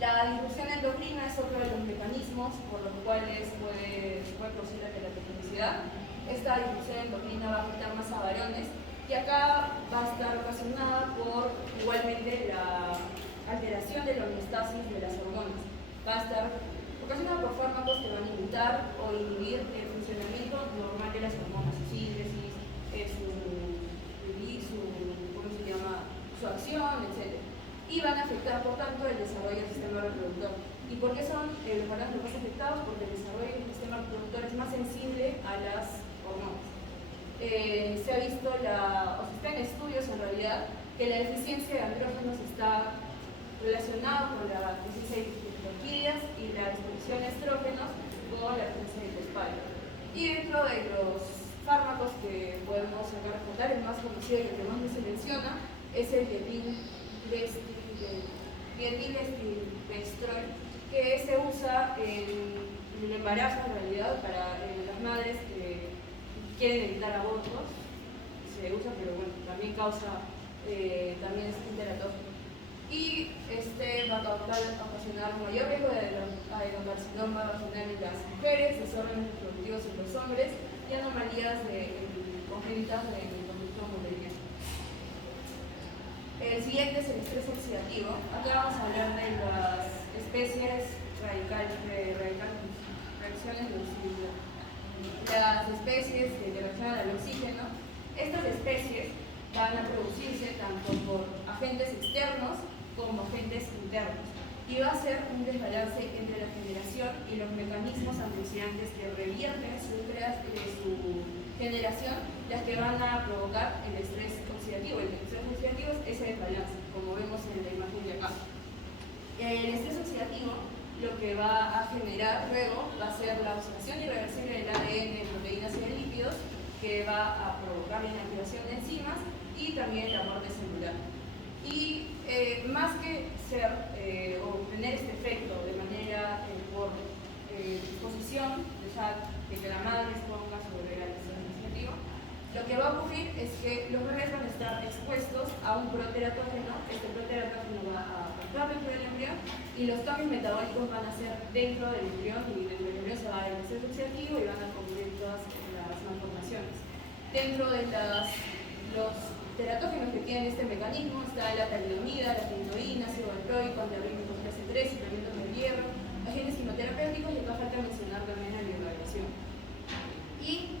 La disrupción endocrina es otro de los mecanismos por los cuales puede producir la queratogenesidad. Esta disrupción endocrina va a afectar más a varones y acá va a estar ocasionada por igualmente la alteración de la homeostasis de las hormonas. Va a estar ocasionada por fármacos que van a inhibitar o inhibir el funcionamiento normal de las hormonas, su síntesis, su acción, etc. Y van a afectar, por tanto, el desarrollo del sistema reproductor. ¿Y por qué son los órganos más afectados? Porque el desarrollo del sistema reproductor es más sensible a las hormonas. Se ha visto, o se está en estudios en realidad, que la deficiencia de andrógenos está relacionada con la deficiencia de orquídeas y la exposición a estrógenos con la presencia de hipospadia. Y dentro de los fármacos que podemos sacar a contar, el más conocido y el que más se menciona es el dietilestilbestrol, que se usa en el embarazo en realidad para las madres que quieren evitar abortos. Se usa, pero bueno, también causa, también es interatóxico. Y va a ocasionar mayor riesgo de adenocarcinoma vaginal en las mujeres, desórdenes reproductivos en los hombres y anomalías congénitas del conducto munderiano. El siguiente es el estrés oxidativo. Acá vamos a hablar de las especies reacciones de oxígeno. Las especies que reaccionan al oxígeno, estas especies van a producirse tanto por agentes externos como agentes internos. Y va a ser un desbalance entre la generación y los mecanismos antioxidantes que revierten su generación, las que van a provocar el estrés oxidativo. El estrés oxidativo es ese desbalance, como vemos en la imagen de acá. El estrés oxidativo lo que va a generar luego va a ser la oxidación irreversible del ADN, de proteínas y de lípidos, que va a provocar la inactivación de enzimas y también la muerte celular. Y más que obtener este efecto de manera por exposición, de que la madre exponga sobre el estrés oxidativo, lo que va a ocurrir es que los bebés van a estar expuestos a un proteratógeno. Este proteratógeno va a afectar dentro del embrión y los cambios metabólicos van a ser dentro del embrión, y dentro del embrión se va a dar el estrés oxidativo y van a ocurrir todas las malformaciones. Dentro de los teratógenos que tienen este mecanismo está la talidomida, la talidoína, ácido valproico, antiarrítmicos clase 3, suplementos de hierro, agentes quimioterapéuticos, y acá falta mencionar también la biodegradación. Y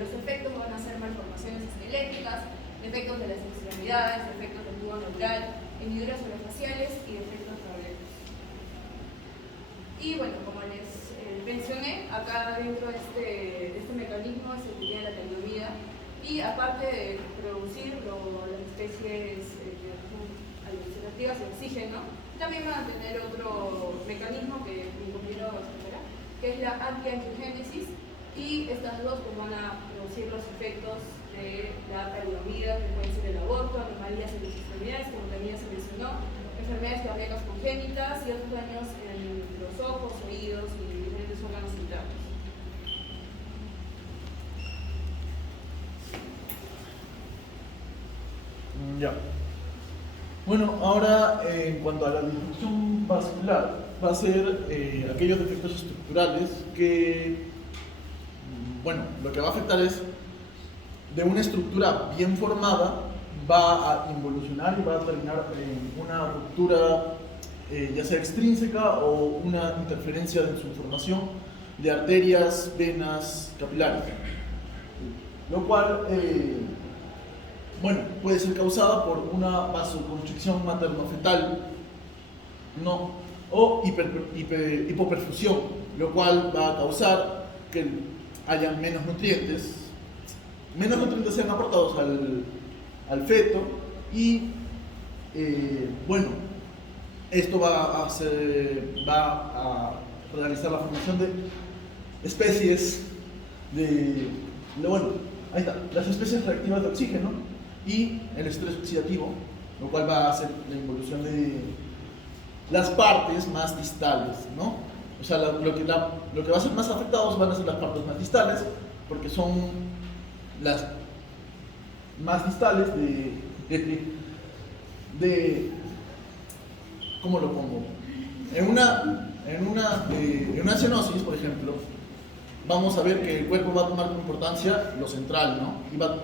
los efectos van a ser malformaciones esqueléticas, defectos de las extremidades, defectos del tubo neural, hendiduras orofaciales y defectos cardíacos. Y bueno, como les mencioné, acá dentro de este mecanismo se tiene la talidomida. y aparte de producir las especies alternativas de oxígeno, también van a tener otro mecanismo que mi compañero explicará, que es la antiangiogénesis, y estas dos pues, van a producir los efectos de la talidomida, que pueden ser el aborto, anomalías en las extremidades, como también se mencionó, enfermedades cardíacas congénitas y otros daños en los ojos, oídos y diferentes órganos internos. Ya. Bueno, ahora en cuanto a la disfunción vascular, va a ser aquellos defectos estructurales que, bueno, lo que va a afectar es de una estructura bien formada, va a involucionar y va a terminar en una ruptura ya sea extrínseca o una interferencia en su formación de arterias, venas, capilares, lo cual bueno, puede ser causada por una vasoconstricción materno-fetal, ¿no? O hipoperfusión, lo cual va a causar que haya menos nutrientes sean aportados al feto y bueno, esto va a realizar la formación de especies bueno, ahí está, las especies reactivas de oxígeno y el estrés oxidativo, lo cual va a hacer la involución de las partes más distales, ¿no? O sea, lo que va a ser más afectados van a ser las partes más distales, porque son las más distales de ¿cómo lo pongo? En una cianosis, por ejemplo, vamos a ver que el cuerpo va a tomar como importancia lo central, ¿no? Y va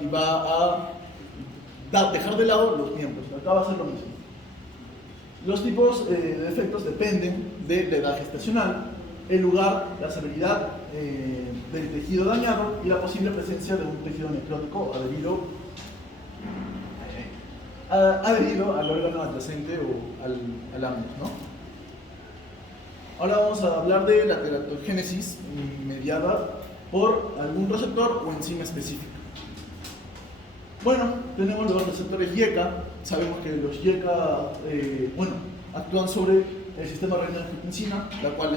a dejar de lado los miembros. Acá va a ser lo mismo. Los tipos de defectos dependen de la edad gestacional, el lugar, la severidad del tejido dañado y la posible presencia de un tejido necrótico adherido al órgano adyacente o al ánus, ¿no? Ahora vamos a hablar de la teratogénesis mediada por algún receptor o enzima específica. Bueno, tenemos los receptores YECA. Sabemos que los YECA actúan sobre el sistema renina-angiotensina, la cual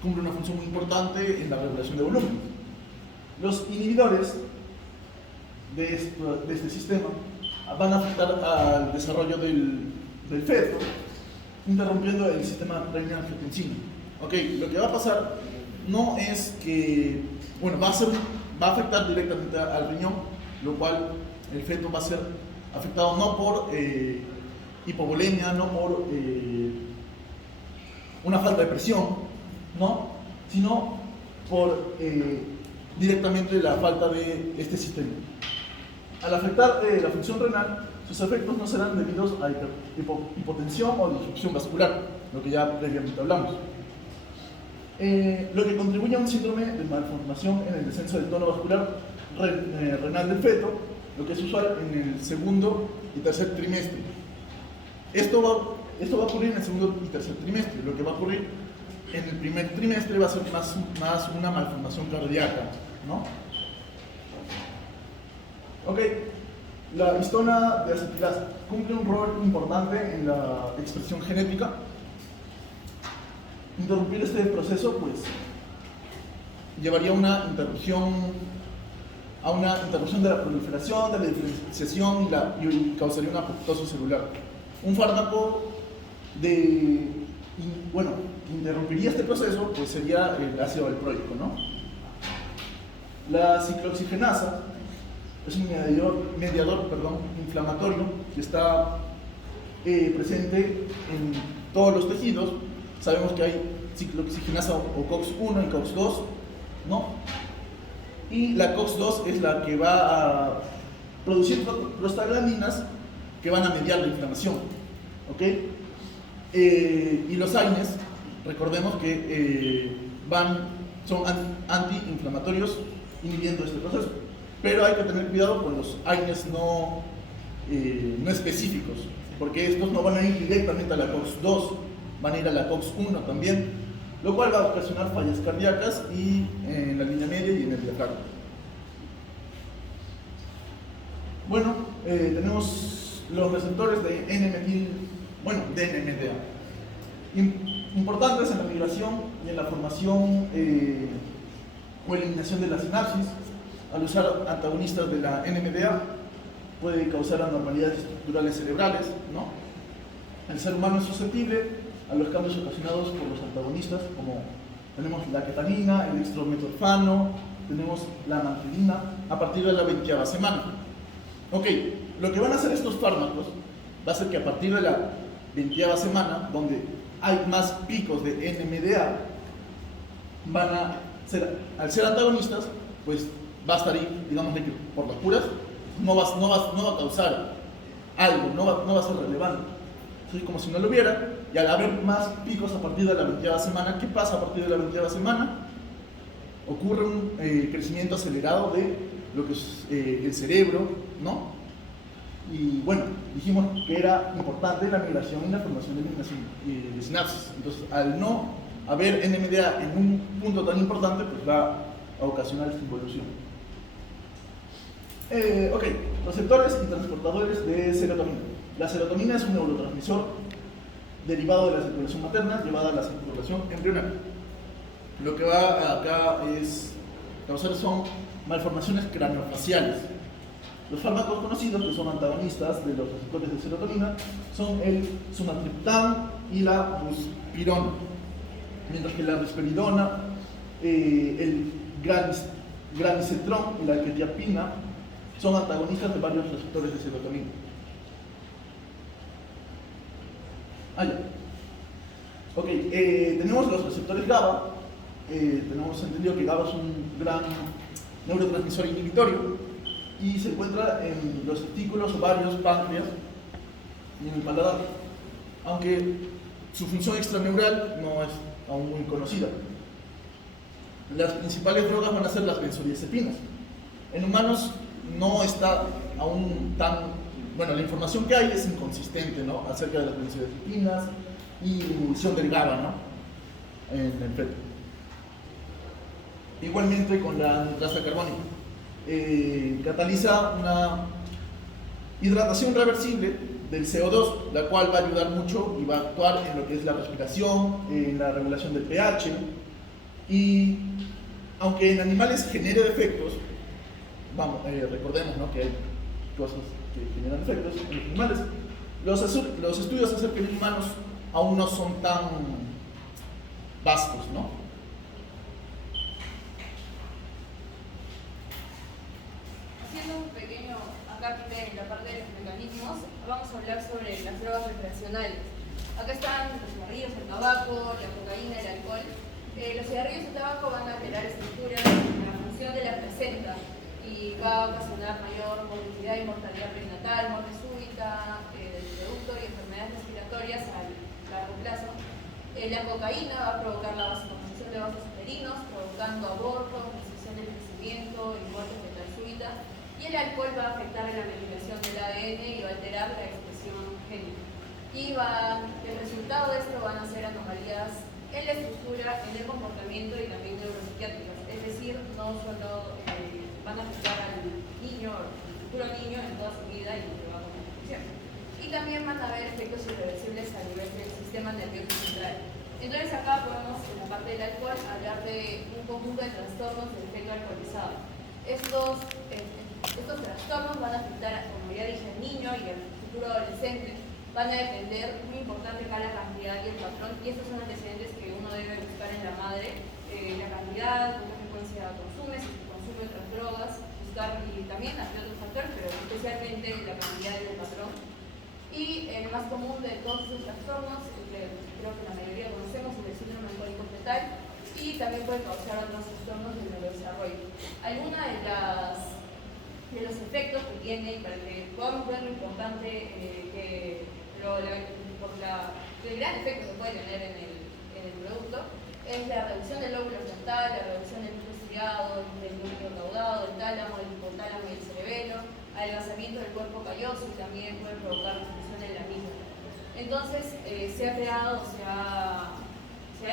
cumple una función muy importante en la regulación de volumen. Los inhibidores de este sistema van a afectar al desarrollo del feto, interrumpiendo el sistema renina-angiotensina. Ok, lo que va a pasar no es que, bueno, va a afectar directamente al riñón, lo cual el feto va a ser afectado no por hipovolemia, no por una falta de presión, ¿no? Sino por directamente la falta de este sistema. Al afectar la función renal, sus efectos no serán debidos a hipotensión o disfunción vascular, lo que ya previamente hablamos. Lo que contribuye a un síndrome de malformación en el descenso del tono vascular renal del feto, lo que es usual en el segundo y tercer trimestre. Esto va a ocurrir en el segundo y tercer trimestre. Lo que va a ocurrir en el primer trimestre va a ser más una malformación cardíaca, ¿no? Ok, la histona de acetilasa cumple un rol importante en la expresión genética. Interrumpir este proceso, pues, llevaría a una interrupción de la proliferación, de la diferenciación y causaría una apoptosis celular. Un fármaco interrumpiría este proceso, pues sería el ácido valproico, ¿no? La ciclooxigenasa es un mediador inflamatorio que está presente en todos los tejidos. Sabemos que hay ciclooxigenasa o COX-1 y COX-2, ¿no? Y la COX-2 es la que va a producir prostaglandinas que van a mediar la inflamación, ¿ok? Y los AINES, recordemos que son antiinflamatorios inhibiendo este proceso. Pero hay que tener cuidado con los AINES no específicos, porque estos no van a ir directamente a la COX-2, van a ir a la COX-1 también, lo cual va a ocasionar fallas cardíacas y en la línea media y en el diafragma. Bueno, tenemos los receptores de NMDA. Importantes en la migración y en la formación o eliminación de la sinapsis. Al usar antagonistas de la NMDA puede causar anormalidades estructurales cerebrales, ¿no? El ser humano es susceptible a los cambios ocasionados por los antagonistas, como tenemos la ketamina, el dextrometorfano, tenemos la amantadina, a partir de la 20ª semana. Ok, lo que van a hacer estos fármacos va a ser que a partir de la 20ª semana, donde hay más picos de NMDA, van a ser, al ser antagonistas, pues va a estar ahí, digamos que por las puras, no va a causar algo, no va a ser relevante. Es como si no lo hubiera, y al haber más picos a partir de la 20ª semana, ¿qué pasa a partir de la 20ª semana? Ocurre un crecimiento acelerado de lo que es el cerebro, ¿no? Y bueno, dijimos que era importante la migración y la formación de sinapsis. Entonces, al no haber NMDA en un punto tan importante, pues va a ocasionar esta involución. Ok, receptores y transportadores de serotonina. La serotonina es un neurotransmisor derivado de la circulación materna llevada a la circulación embrionaria. Lo que va acá es causar son malformaciones craneofaciales. Los fármacos conocidos, que son antagonistas de los receptores de serotonina, son el sumatriptán y la buspirona, mientras que la risperidona, el granicetrón y la quetiapina son antagonistas de varios receptores de serotonina. Ok, tenemos los receptores GABA. Tenemos entendido que GABA es un gran neurotransmisor inhibitorio y se encuentra en los testículos, ovarios, páncreas y en el paladar, aunque su función extraneural no es aún muy conocida. Las principales drogas van a ser las benzodiazepinas. En humanos no está aún tan... Bueno, la información que hay es inconsistente, ¿no?, acerca de las benzodiazepinas y la inhibición del GABA, ¿no?, en el feto. Igualmente con la nitrasa carbónica. Cataliza una hidratación reversible del CO2, la cual va a ayudar mucho y va a actuar en lo que es la respiración, en la regulación del pH, y aunque en animales genere defectos, vamos, recordemos, ¿no?, que hay cosas que generan efectos en los animales. Los estudios acerca de humanos aún no son tan vastos, ¿no? Haciendo un pequeño acápite en la parte de los mecanismos, vamos a hablar sobre las drogas recreacionales. Acá están los cigarrillos, el tabaco, la cocaína, el alcohol. Los cigarrillos y el tabaco van a alterar estructuras en la función de la placenta y va a ocasionar mayor morbilidad y mortalidad perinatal, muerte súbita del producto y enfermedades respiratorias a largo plazo. La cocaína va a provocar la vasoconstricción de vasos uterinos, provocando abortos, restricción del crecimiento y muerte fetal súbita. Y el alcohol va a afectar en la metilación del ADN y va a alterar la expresión génica. Y el resultado de esto van a ser anomalías en la estructura, en el comportamiento y también neuropsiquiátricas. Es decir, no solo van a afectar al niño, al futuro niño en toda su vida y lo que va a continuación. Y también van a haber efectos irreversibles a nivel del sistema nervioso central. Entonces acá podemos, en la parte del alcohol, hablar de un conjunto de trastornos del efecto alcoholizado. Estos trastornos van a afectar, como ya dije, al niño y al futuro adolescente. Van a depender muy importante acá la cantidad y el patrón, y estos son antecedentes que uno debe buscar en la madre, la cantidad, con qué frecuencia consume, si consume otras drogas, buscar y también hacer otros factores, pero especialmente la cantidad y el patrón. Y el más común de todos estos trastornos, que creo que la mayoría conocemos, es el síndrome alcohólico fetal, y también puede causar otros trastornos del neurodesarrollo. Algunos de los efectos que tiene, y para que podamos ver lo importante el gran efecto que puede tener en el producto, es la reducción del lóbulo frontal, la reducción del núcleo striado, del núcleo caudado, del tálamo, el hipotálamo y el cerebelo, adelgazamiento del cuerpo calloso y también puede provocar disfunción en la misma. Entonces, se ha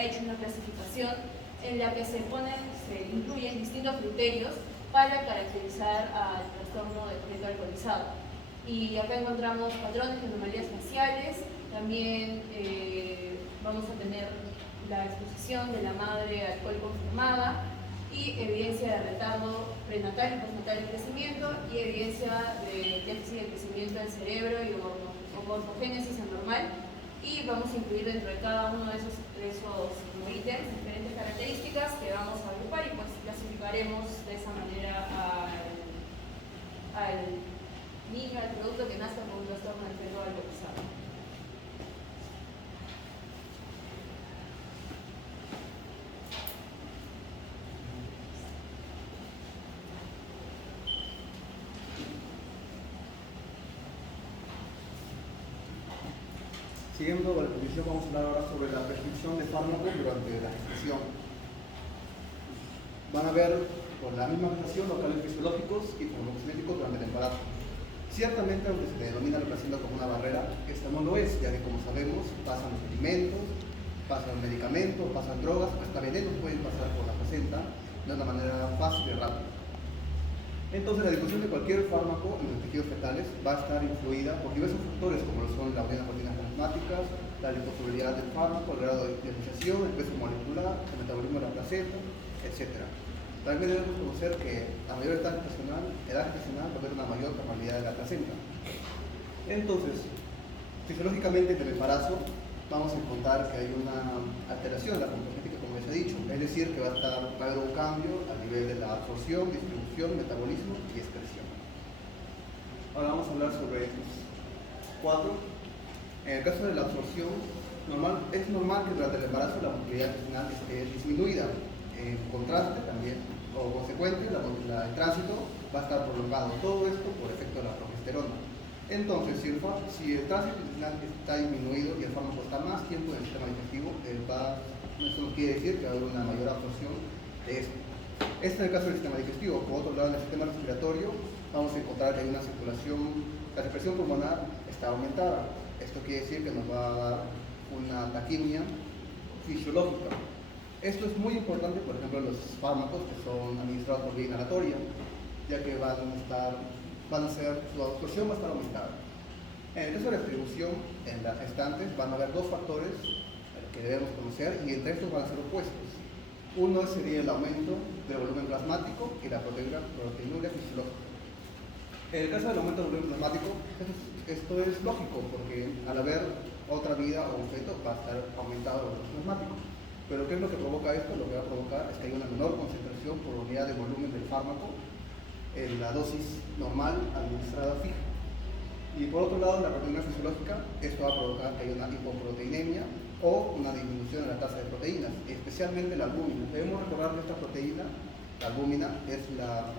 hecho una clasificación en la que se incluyen distintos criterios para caracterizar al trastorno del feto alcoholizado. Y acá encontramos patrones de anomalías faciales, también vamos a tener la exposición de la madre alcohol confirmada y evidencia de retardo prenatal y postnatal en crecimiento y evidencia de déficit de crecimiento del cerebro y morfogénesis anormal. Y vamos a incluir dentro de cada uno de esos ítems diferentes características que vamos a agrupar y pues clasificaremos de esa manera al niño, al producto que nazca con un trastorno del feto alcoholizado. Siguiendo con la definición, vamos a hablar ahora sobre la prescripción de fármacos durante la gestación. Van a ver con la misma gestación los cambios fisiológicos y farmacocinéticos durante el embarazo. Ciertamente, aunque se le denomina la placenta como una barrera, esta no lo es, ya que como sabemos, pasan los alimentos, pasan medicamentos, pasan drogas, hasta venenos pueden pasar por la placenta de una manera fácil y rápida. Entonces, la difusión de cualquier fármaco en los tejidos fetales va a estar influida por diversos factores, como lo son la unión de proteínas plasmáticas, la liposolubilidad del fármaco, el grado de asociación, el peso molecular, el metabolismo de la placenta, etc. También debemos conocer que a mayor edad gestacional va a haber una mayor probabilidad de la placenta. Entonces, fisiológicamente en el embarazo vamos a encontrar que hay una alteración de la farmacocinética, como les he dicho, es decir, que va a haber un cambio a nivel de la absorción, distribución, metabolismo y excreción. Ahora vamos a hablar sobre estos cuatro. En el caso de la absorción, es normal que durante el embarazo la motilidad intestinal esté disminuida. En contraste también, o consecuente, el tránsito va a estar prolongado. Todo esto por efecto de la progesterona. Entonces, si el tránsito intestinal está disminuido y el fármaco está más tiempo en el sistema digestivo, eso nos quiere decir que va a haber una mayor absorción de esto. Este es el caso del sistema digestivo. Por otro lado, en el sistema respiratorio vamos a encontrar que hay una circulación, la respiración pulmonar está aumentada. Esto quiere decir que nos va a dar una taquimia fisiológica. Esto es muy importante, por ejemplo, en los fármacos que son administrados por vía inhalatoria, ya que su absorción va a estar aumentada. En el caso de la distribución, en las gestantes van a haber dos factores que debemos conocer y entre estos van a ser opuestos. Uno sería el aumento del volumen plasmático y la proteinuria fisiológica. En el caso del aumento del volumen plasmático, esto es lógico porque al haber otra vida o un feto va a estar aumentado el volumen plasmático. Pero ¿qué es lo que provoca esto? Lo que va a provocar es que hay una menor concentración por unidad de volumen del fármaco en la dosis normal administrada fija. Y por otro lado, la proteinuria fisiológica, esto va a provocar que haya una hipoproteinemia o una disminución en la tasa de proteínas, especialmente la albúmina. Debemos recordar que esta proteína, la albúmina, es la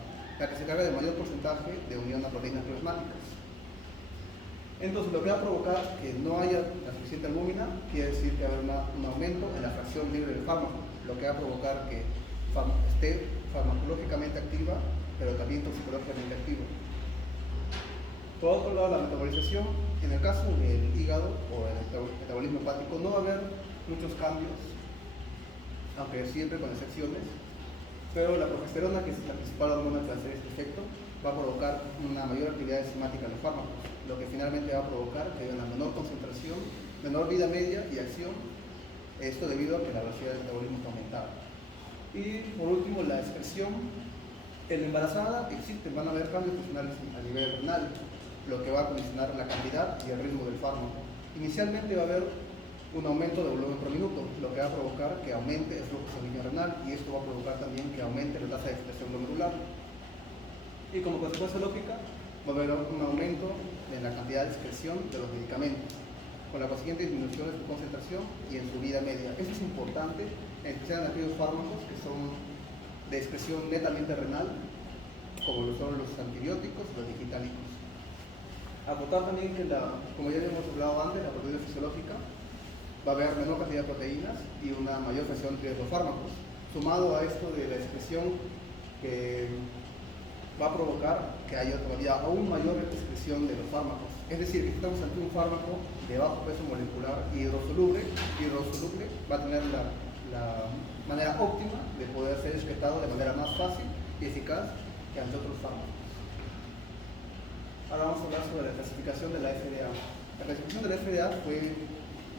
que se carga del mayor porcentaje de unión a proteínas plasmáticas. Entonces, lo que va a provocar que no haya la suficiente albúmina quiere decir que va a haber un aumento en la fracción libre del fármaco, lo que va a provocar que esté farmacológicamente activa, pero también toxicológicamente activa. Por otro lado, la metabolización, en el caso del hígado o el metabolismo hepático, no va a haber muchos cambios, aunque siempre con excepciones, pero la progesterona, que es la principal hormona que va a hacer este efecto, va a provocar una mayor actividad enzimática en los fármacos, lo que finalmente va a provocar que haya una menor concentración, menor vida media y acción, esto debido a que la velocidad del metabolismo está aumentada. Y por último, la excreción. En la embarazada van a haber cambios funcionales a nivel renal, lo que va a condicionar la cantidad y el ritmo del fármaco. Inicialmente va a haber un aumento de volumen por minuto, lo que va a provocar que aumente el flujo sanguíneo renal y esto va a provocar también que aumente la tasa de excreción glomerular. Y como consecuencia lógica, va a haber un aumento en la cantidad de excreción de los medicamentos, con la consiguiente disminución de su concentración y en su vida media. Esto es importante, en especial en aquellos fármacos que son de excreción netamente renal, como lo son los antibióticos y los digitálicos. Acotar también que, como ya habíamos hablado antes, la proteína fisiológica va a haber menor cantidad de proteínas y una mayor presión de los fármacos, sumado a esto de la excreción que va a provocar que haya todavía aún mayor excreción de los fármacos. Es decir, que estamos ante un fármaco de bajo peso molecular y hidrosoluble va a tener la manera óptima de poder ser excretado de manera más fácil y eficaz que ante otros fármacos. Ahora vamos a hablar sobre la clasificación de la FDA. La clasificación de la FDA fue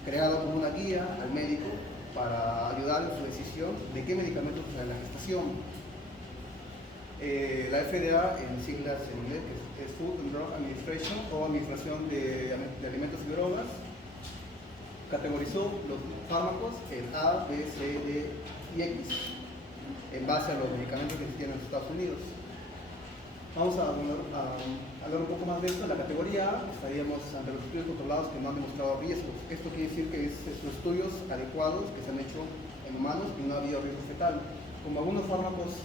creada como una guía al médico para ayudar en su decisión de qué medicamentos usar en la gestación. La FDA, en siglas en inglés, es Food and Drug Administration o Administración de Alimentos y Drogas, categorizó los fármacos en A, B, C, D y X en base a los medicamentos que existían en los Estados Unidos. Vamos a hablar un poco más de esto. En la categoría A estaríamos ante los estudios controlados que no han demostrado riesgos. Esto quiere decir que es los estudios adecuados que se han hecho en humanos y no ha habido riesgo fetal. Como algunos fármacos,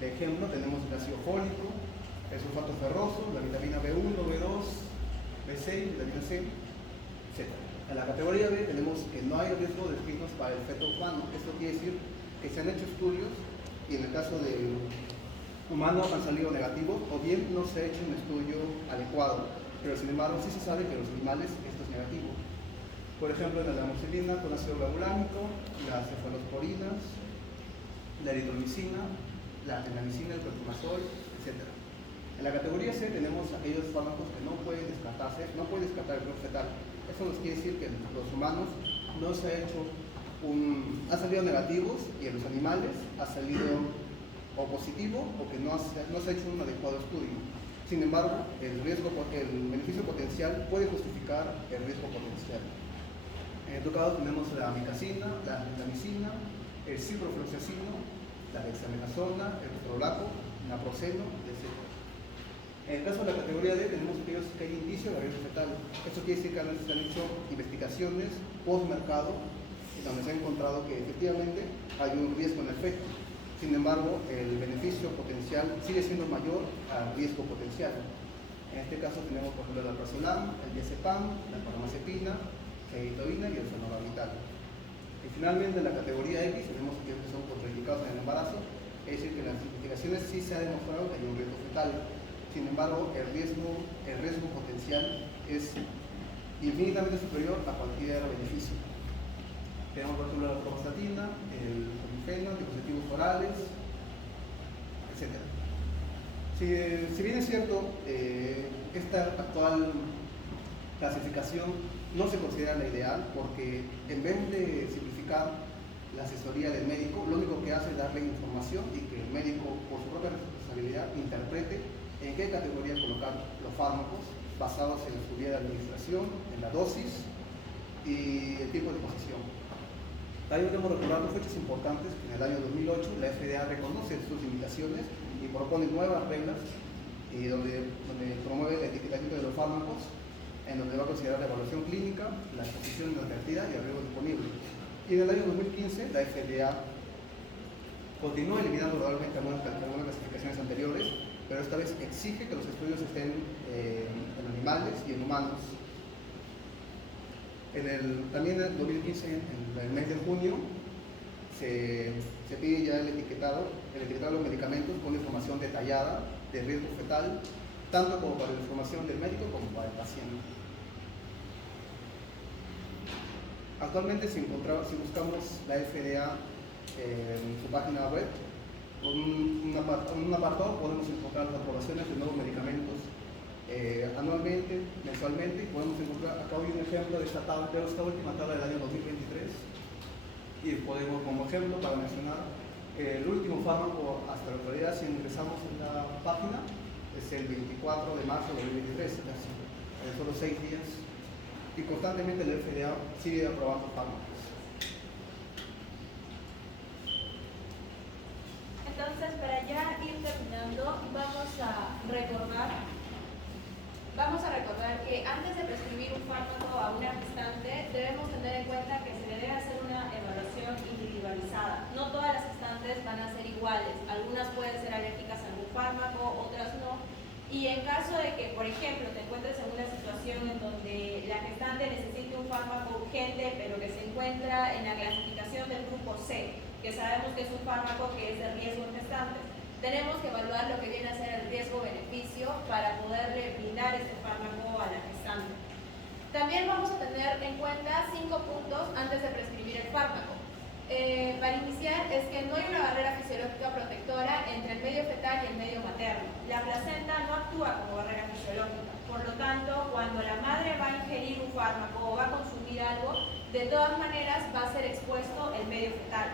de ejemplo, tenemos el ácido fólico, el sulfato ferroso, la vitamina B1, B2, B6, vitamina C, etc. En la categoría B tenemos que no hay riesgo descritos para el feto humano. Esto quiere decir que se han hecho estudios y en el caso del humano han salido negativos o bien no se ha hecho un estudio adecuado, pero sin embargo sí se sabe que en los animales esto es negativo. Por ejemplo, en la amoxicilina con ácido glavulámico, las cefalosporinas, la eritromicina, la tenamicina, el clotrimazol, etc. En la categoría C tenemos aquellos fármacos que no pueden descartarse, no pueden descartar el riesgo fetal. Eso nos quiere decir que en los humanos no se ha hecho han salido negativos y en los animales ha salido o positivo o que no se ha hecho un adecuado estudio. Sin embargo, el beneficio potencial puede justificar el riesgo potencial. En otro caso tenemos la amicacina, la gentamicina, el ciprofloxacino, la dexametasona, el ketorolaco, naproxeno, etc. En el caso de la categoría D tenemos aquellos que hay indicio de riesgo fetal. Esto quiere decir que se han hecho investigaciones post-mercado donde se ha encontrado que efectivamente hay un riesgo en el feto. Sin embargo, el beneficio potencial sigue siendo mayor al riesgo potencial. En este caso tenemos, por ejemplo, el alprazolam, el diazepam, la parmazepina, la editoína y el fenobarbital. Y finalmente, en la categoría X tenemos aquellos que son contraindicados en el embarazo, es decir, que en las investigaciones sí se ha demostrado que hay un riesgo fetal. Sin embargo, el riesgo potencial es infinitamente superior a cualquier beneficio. Tenemos, por ejemplo, la prolastatina, el clomifeno, anticonceptivos orales, etc. Si bien es cierto, esta actual clasificación no se considera la ideal porque en vez de simplificar la asesoría del médico, lo único que hace es darle información y que el médico, por su propia responsabilidad, interprete en qué categoría colocar los fármacos basados en su vía de administración, en la dosis y el tiempo de disposición. También debemos recordar dos fechas importantes que en el año 2008 la FDA reconoce sus limitaciones y propone nuevas reglas y donde promueve el etiquetamiento de los fármacos, en donde va a considerar la evaluación clínica, la exposición inadvertida y el riesgo disponible. Y en el año 2015 la FDA continúa eliminando gradualmente algunas clasificaciones anteriores, pero esta vez exige que los estudios estén en animales y en humanos. También en el 2015, en el mes de junio, se pide ya el etiquetado de los medicamentos con información detallada de riesgo fetal, tanto como para la información del médico como para el paciente. Actualmente, si buscamos la FDA en su página web, en un apartado podemos encontrar las aprobaciones de nuevos medicamentos anualmente, mensualmente, y podemos encontrar acá hoy un ejemplo de esta última tabla del año 2023 y podemos, como ejemplo, para mencionar el último fármaco hasta la actualidad, si ingresamos en la página, es el 24 de marzo de 2023, casi solo 6 días, y constantemente la FDA sigue aprobando fármacos. Entonces, para ya ir terminando, vamos a recordar que antes de prescribir un fármaco a una gestante, debemos tener en cuenta que se le debe hacer una evaluación individualizada. No todas las gestantes van a ser iguales. Algunas pueden ser alérgicas a algún fármaco, otras no. Y en caso de que, por ejemplo, te encuentres en una situación en donde la gestante necesite un fármaco urgente, pero que se encuentra en la clasificación del grupo C, que sabemos que es un fármaco que es de riesgo en gestantes, tenemos que evaluar lo que viene a ser el riesgo-beneficio para poderle brindar este fármaco a la gestante. También vamos a tener en cuenta 5 puntos antes de prescribir el fármaco. Para iniciar, es que no hay una barrera fisiológica protectora entre el medio fetal y el medio materno. La placenta no actúa como barrera fisiológica. Por lo tanto, cuando la madre va a ingerir un fármaco o va a consumir algo, de todas maneras va a ser expuesto el medio fetal.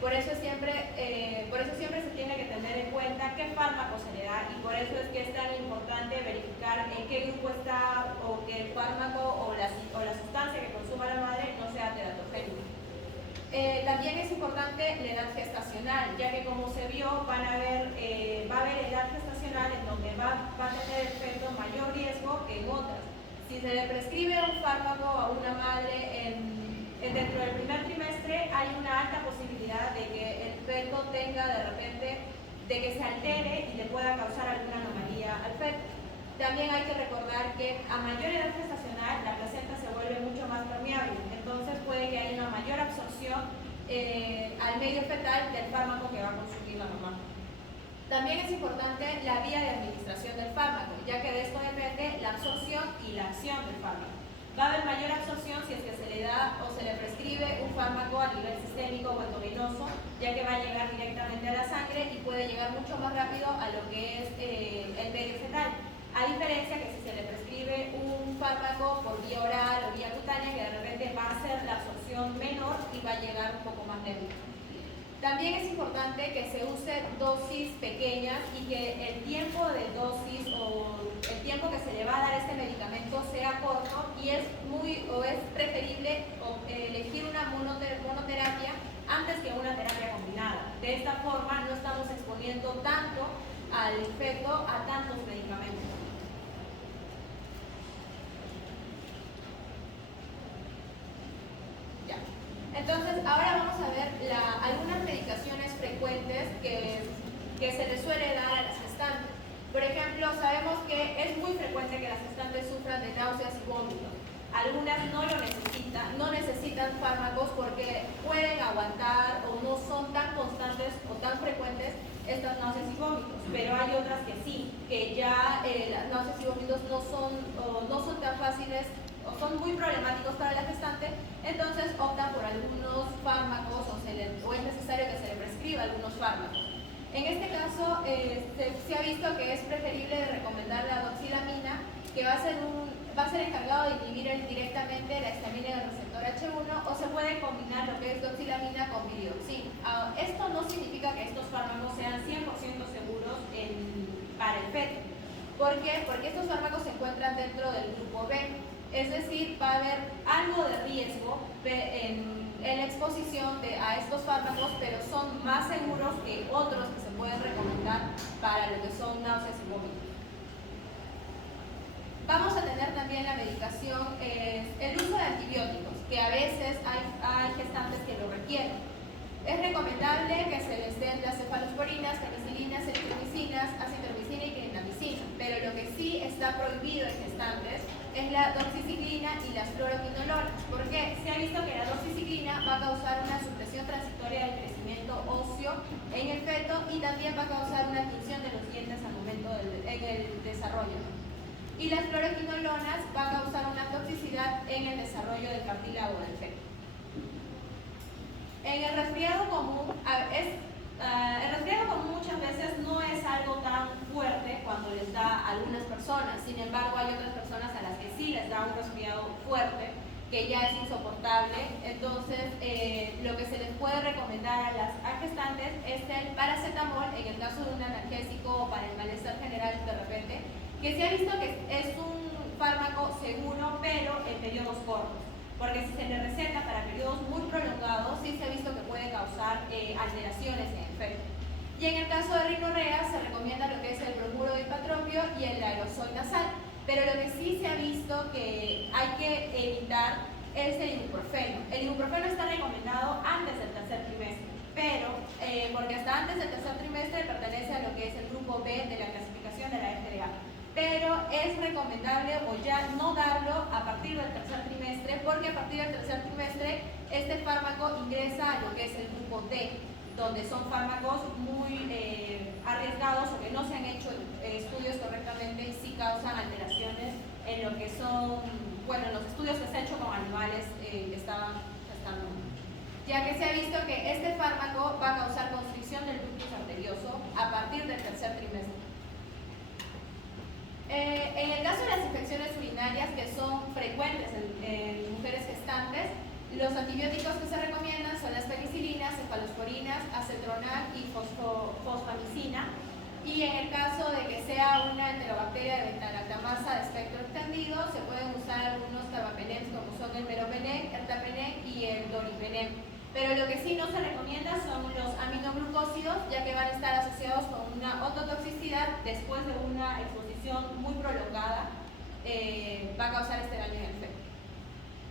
Por eso siempre se tiene que tener en cuenta qué fármaco se le da, y por eso es que es tan importante verificar en qué grupo está, o que el fármaco o la sustancia que consuma la madre no sea teratogénica. También es importante la edad gestacional, ya que como se vio va a haber edad gestacional en donde va a tener el feto mayor riesgo que en otras. Si se le prescribe un fármaco a una madre dentro del primer trimestre, hay una alta posibilidad de que el feto tenga de repente, de que se altere y le pueda causar alguna anomalía al feto. También hay que recordar que a mayor edad gestacional la placenta se vuelve mucho más permeable, entonces puede que haya una mayor absorción al medio fetal del fármaco que va a consumir la mamá. También es importante la vía de administración del fármaco, ya que de esto depende la absorción y la acción del fármaco. Va a haber mayor absorción si es que se le da o se le prescribe un fármaco a nivel sistémico o endovenoso, ya que va a llegar directamente a la sangre y puede llegar mucho más rápido a lo que es el medio fetal. A diferencia que si se le prescribe un fármaco por vía oral o vía cutánea, que de repente va a ser la absorción menor y va a llegar un poco más débil. También es importante que se use dosis pequeñas y que el tiempo de dosis o el tiempo que se le va a dar este medicamento sea corto, y es preferible elegir una monoterapia antes que una terapia combinada. De esta forma no estamos exponiendo tanto al feto a tantos medicamentos. Entonces, ahora vamos a ver algunas medicaciones frecuentes que se les suele dar a las gestantes. Por ejemplo, sabemos que es muy frecuente que las gestantes sufran de náuseas y vómitos. Algunas no necesitan fármacos porque pueden aguantar o no son tan constantes o tan frecuentes estas náuseas y vómitos, pero hay otras que sí, que ya las náuseas y vómitos no son tan fáciles o son muy problemáticos para la gestante, entonces optan por algunos fármacos o es necesario que se le prescriba algunos fármacos. En este caso se ha visto que es preferible recomendar la doxilamina, que va a ser encargado de inhibir directamente la histamina del receptor H1, o se puede combinar lo que es doxilamina con viridioxina. Esto no significa que estos fármacos sean 100% seguros para el feto. ¿Por qué? Porque estos fármacos se encuentran dentro del grupo B. Es decir, va a haber algo de riesgo en la exposición a estos fármacos, pero son más seguros que otros que se pueden recomendar para lo que son náuseas y vómitos. Vamos a tener también la medicación, el uso de antibióticos, que a veces hay gestantes que lo requieren. Es recomendable que se les den las cefalosporinas, penicilinas, erythromicinas, acitromicina y clindamicina, pero lo que sí está prohibido en gestantes es la doxiciclina y las fluoroquinolonas. ¿Por qué? Se ha visto que la doxiciclina va a causar una supresión transitoria del crecimiento óseo en el feto y también va a causar una tinción de los dientes al momento en el desarrollo. Y las fluoroquinolonas va a causar una toxicidad en el desarrollo del cartílago del feto. En el resfriado común, el resfriado común muchas veces no es algo tan fuerte cuando les da a algunas personas. Sin embargo, hay otras personas a las que sí les da un resfriado fuerte, que ya es insoportable. Entonces, lo que se les puede recomendar a las gestantes es el paracetamol, en el caso de un analgésico o para el malestar general de repente, que se ha visto que es un fármaco seguro, pero en periodos cortos. Porque si se le receta para periodos muy prolongados, sí se ha visto que puede causar alteraciones en el feto. Y en el caso de rinorrea se recomienda lo que es el bromuro de hipatropio y el aerosol nasal. Pero lo que sí se ha visto que hay que evitar es el ibuprofeno. El ibuprofeno está recomendado antes del tercer trimestre, pero porque hasta antes del tercer trimestre pertenece a lo que es el grupo B de la clasificación de la FDA. Pero es recomendable o ya no darlo a partir del tercer trimestre, porque a partir del tercer trimestre este fármaco ingresa a lo que es el grupo D, donde son fármacos muy arriesgados o que no se han hecho estudios correctamente y sí causan alteraciones en lo que son, bueno, los estudios que se han hecho con animales que estaban gestando. ya que se ha visto que este fármaco va a causar constricción del ductus arterioso a partir del tercer trimestre. En el caso de las infecciones urinarias, que son frecuentes en mujeres gestantes, los antibióticos que se recomiendan son las penicilinas, cefalosporinas, acetronal y fosfamicina. Y en el caso de que sea una enterobacteria de beta-lactamasa de espectro extendido, se pueden usar algunos carbapenems como son el meropenem, ertapenem y el doripenem. Pero lo que sí no se recomienda son los aminoglucósidos, ya que van a estar asociados con una ototoxicidad después de una exposición muy prolongada, va a causar este daño en el feto.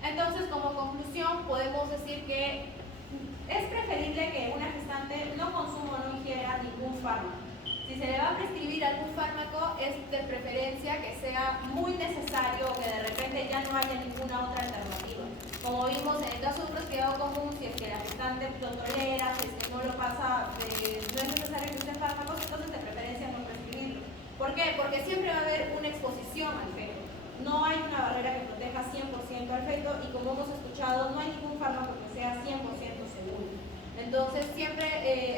Entonces, como conclusión, podemos decir que es preferible que una gestante no consuma o no ingiera ningún fármaco. Si se le va a prescribir algún fármaco, es de preferencia que sea muy necesario o que de repente ya no haya ninguna otra alternativa. Como vimos en el caso de un resfriado común, si es que la gestante lo tolera, si es que no lo pasa, no es necesario que use fármacos, entonces de preferencia no prescribirlo. ¿Por qué? Porque siempre va a haber una exposición al feto. No hay una barrera que proteja 100% al feto y como hemos escuchado, no hay ningún fármaco que sea 100% seguro. Entonces siempre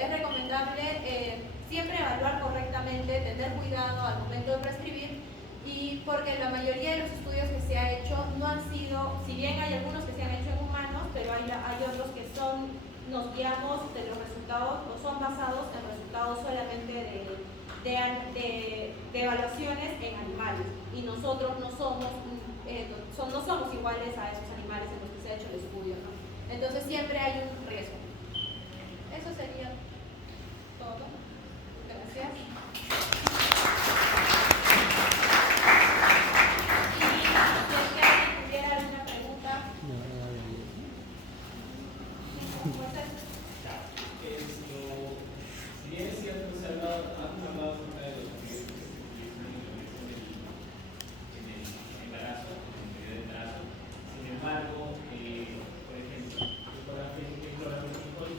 es recomendable siempre evaluar correctamente, tener cuidado al momento de prescribir, y porque la mayoría de los estudios que se ha hecho no han sido, si bien hay algunos que se han hecho en humanos, pero hay otros que nos guiamos de los resultados o son basados en resultados solamente de evaluaciones en animales, y nosotros no somos iguales a esos animales en los que se ha hecho el estudio, ¿no? Entonces siempre hay un riesgo. Eso sería todo. Gracias. Si alguien tuviera alguna pregunta. Si bien es cierto, han hablado acerca de los antibióticos que se utilizan en el embarazo, en el periodo de embarazo. Sin embargo, por ejemplo, el clorafenicol,